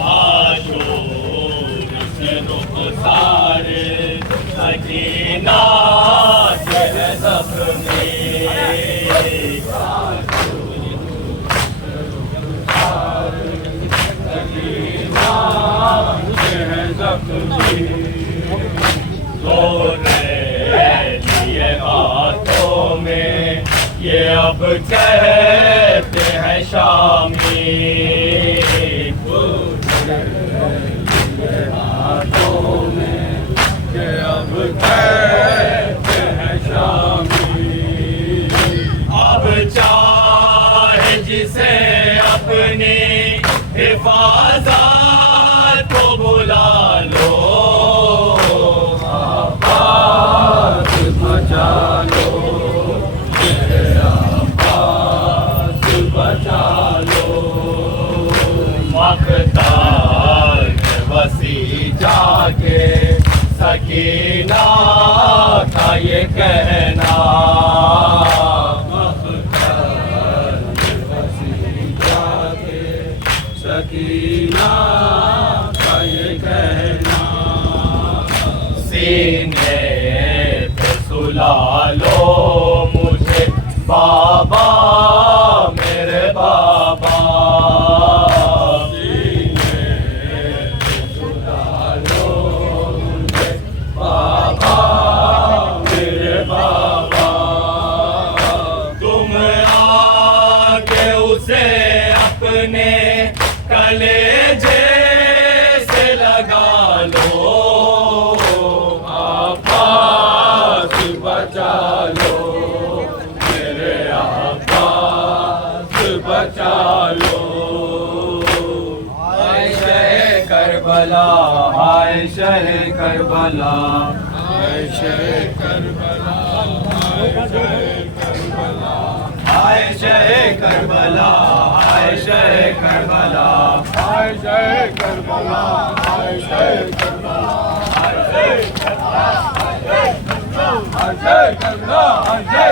عاشور سے رخسار سکینہ کے ہیں زخمی لیے باتوں میں یہ اب کہتے ہیں شامی باتوں میں یہ اب کہتے ہیں شامی اب چاہے جسے اپنی حفاظت کو بلا لو بچا لو میرے عباس بچا لو مقتل وسیع جا کے سکینہ کا یہ کہنا مقتل وسیع جا کے سکینہ کا یہ کہنا سینے سلا لو مجھے بابا میرے بابا سینے سلا لو مجھے بابا میرے بابا تم آ کے اسے اپنے کلیجے سے لگا لو بچا لو میرے عباس بچا لو ہائے شہ کربلا ہائے شہ کربلا ہائے شہ کربلا ہائے شہ کربلا ہائے شہ کربلا ہائے شہ کربلا ہائے شہ کربلا ہائے شہ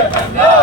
کربلا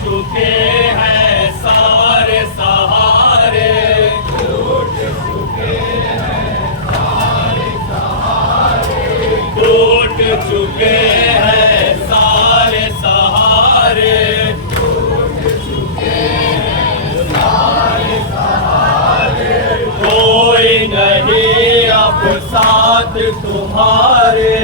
چکے ہیں سارے سہارے ٹوٹ چکے ہیں سارے سہارے ٹوٹ چکے ہیں سارے سہارے ٹوٹ چکے ہیں سارے سہارے کوئی نہیں اب ساتھ تمہارے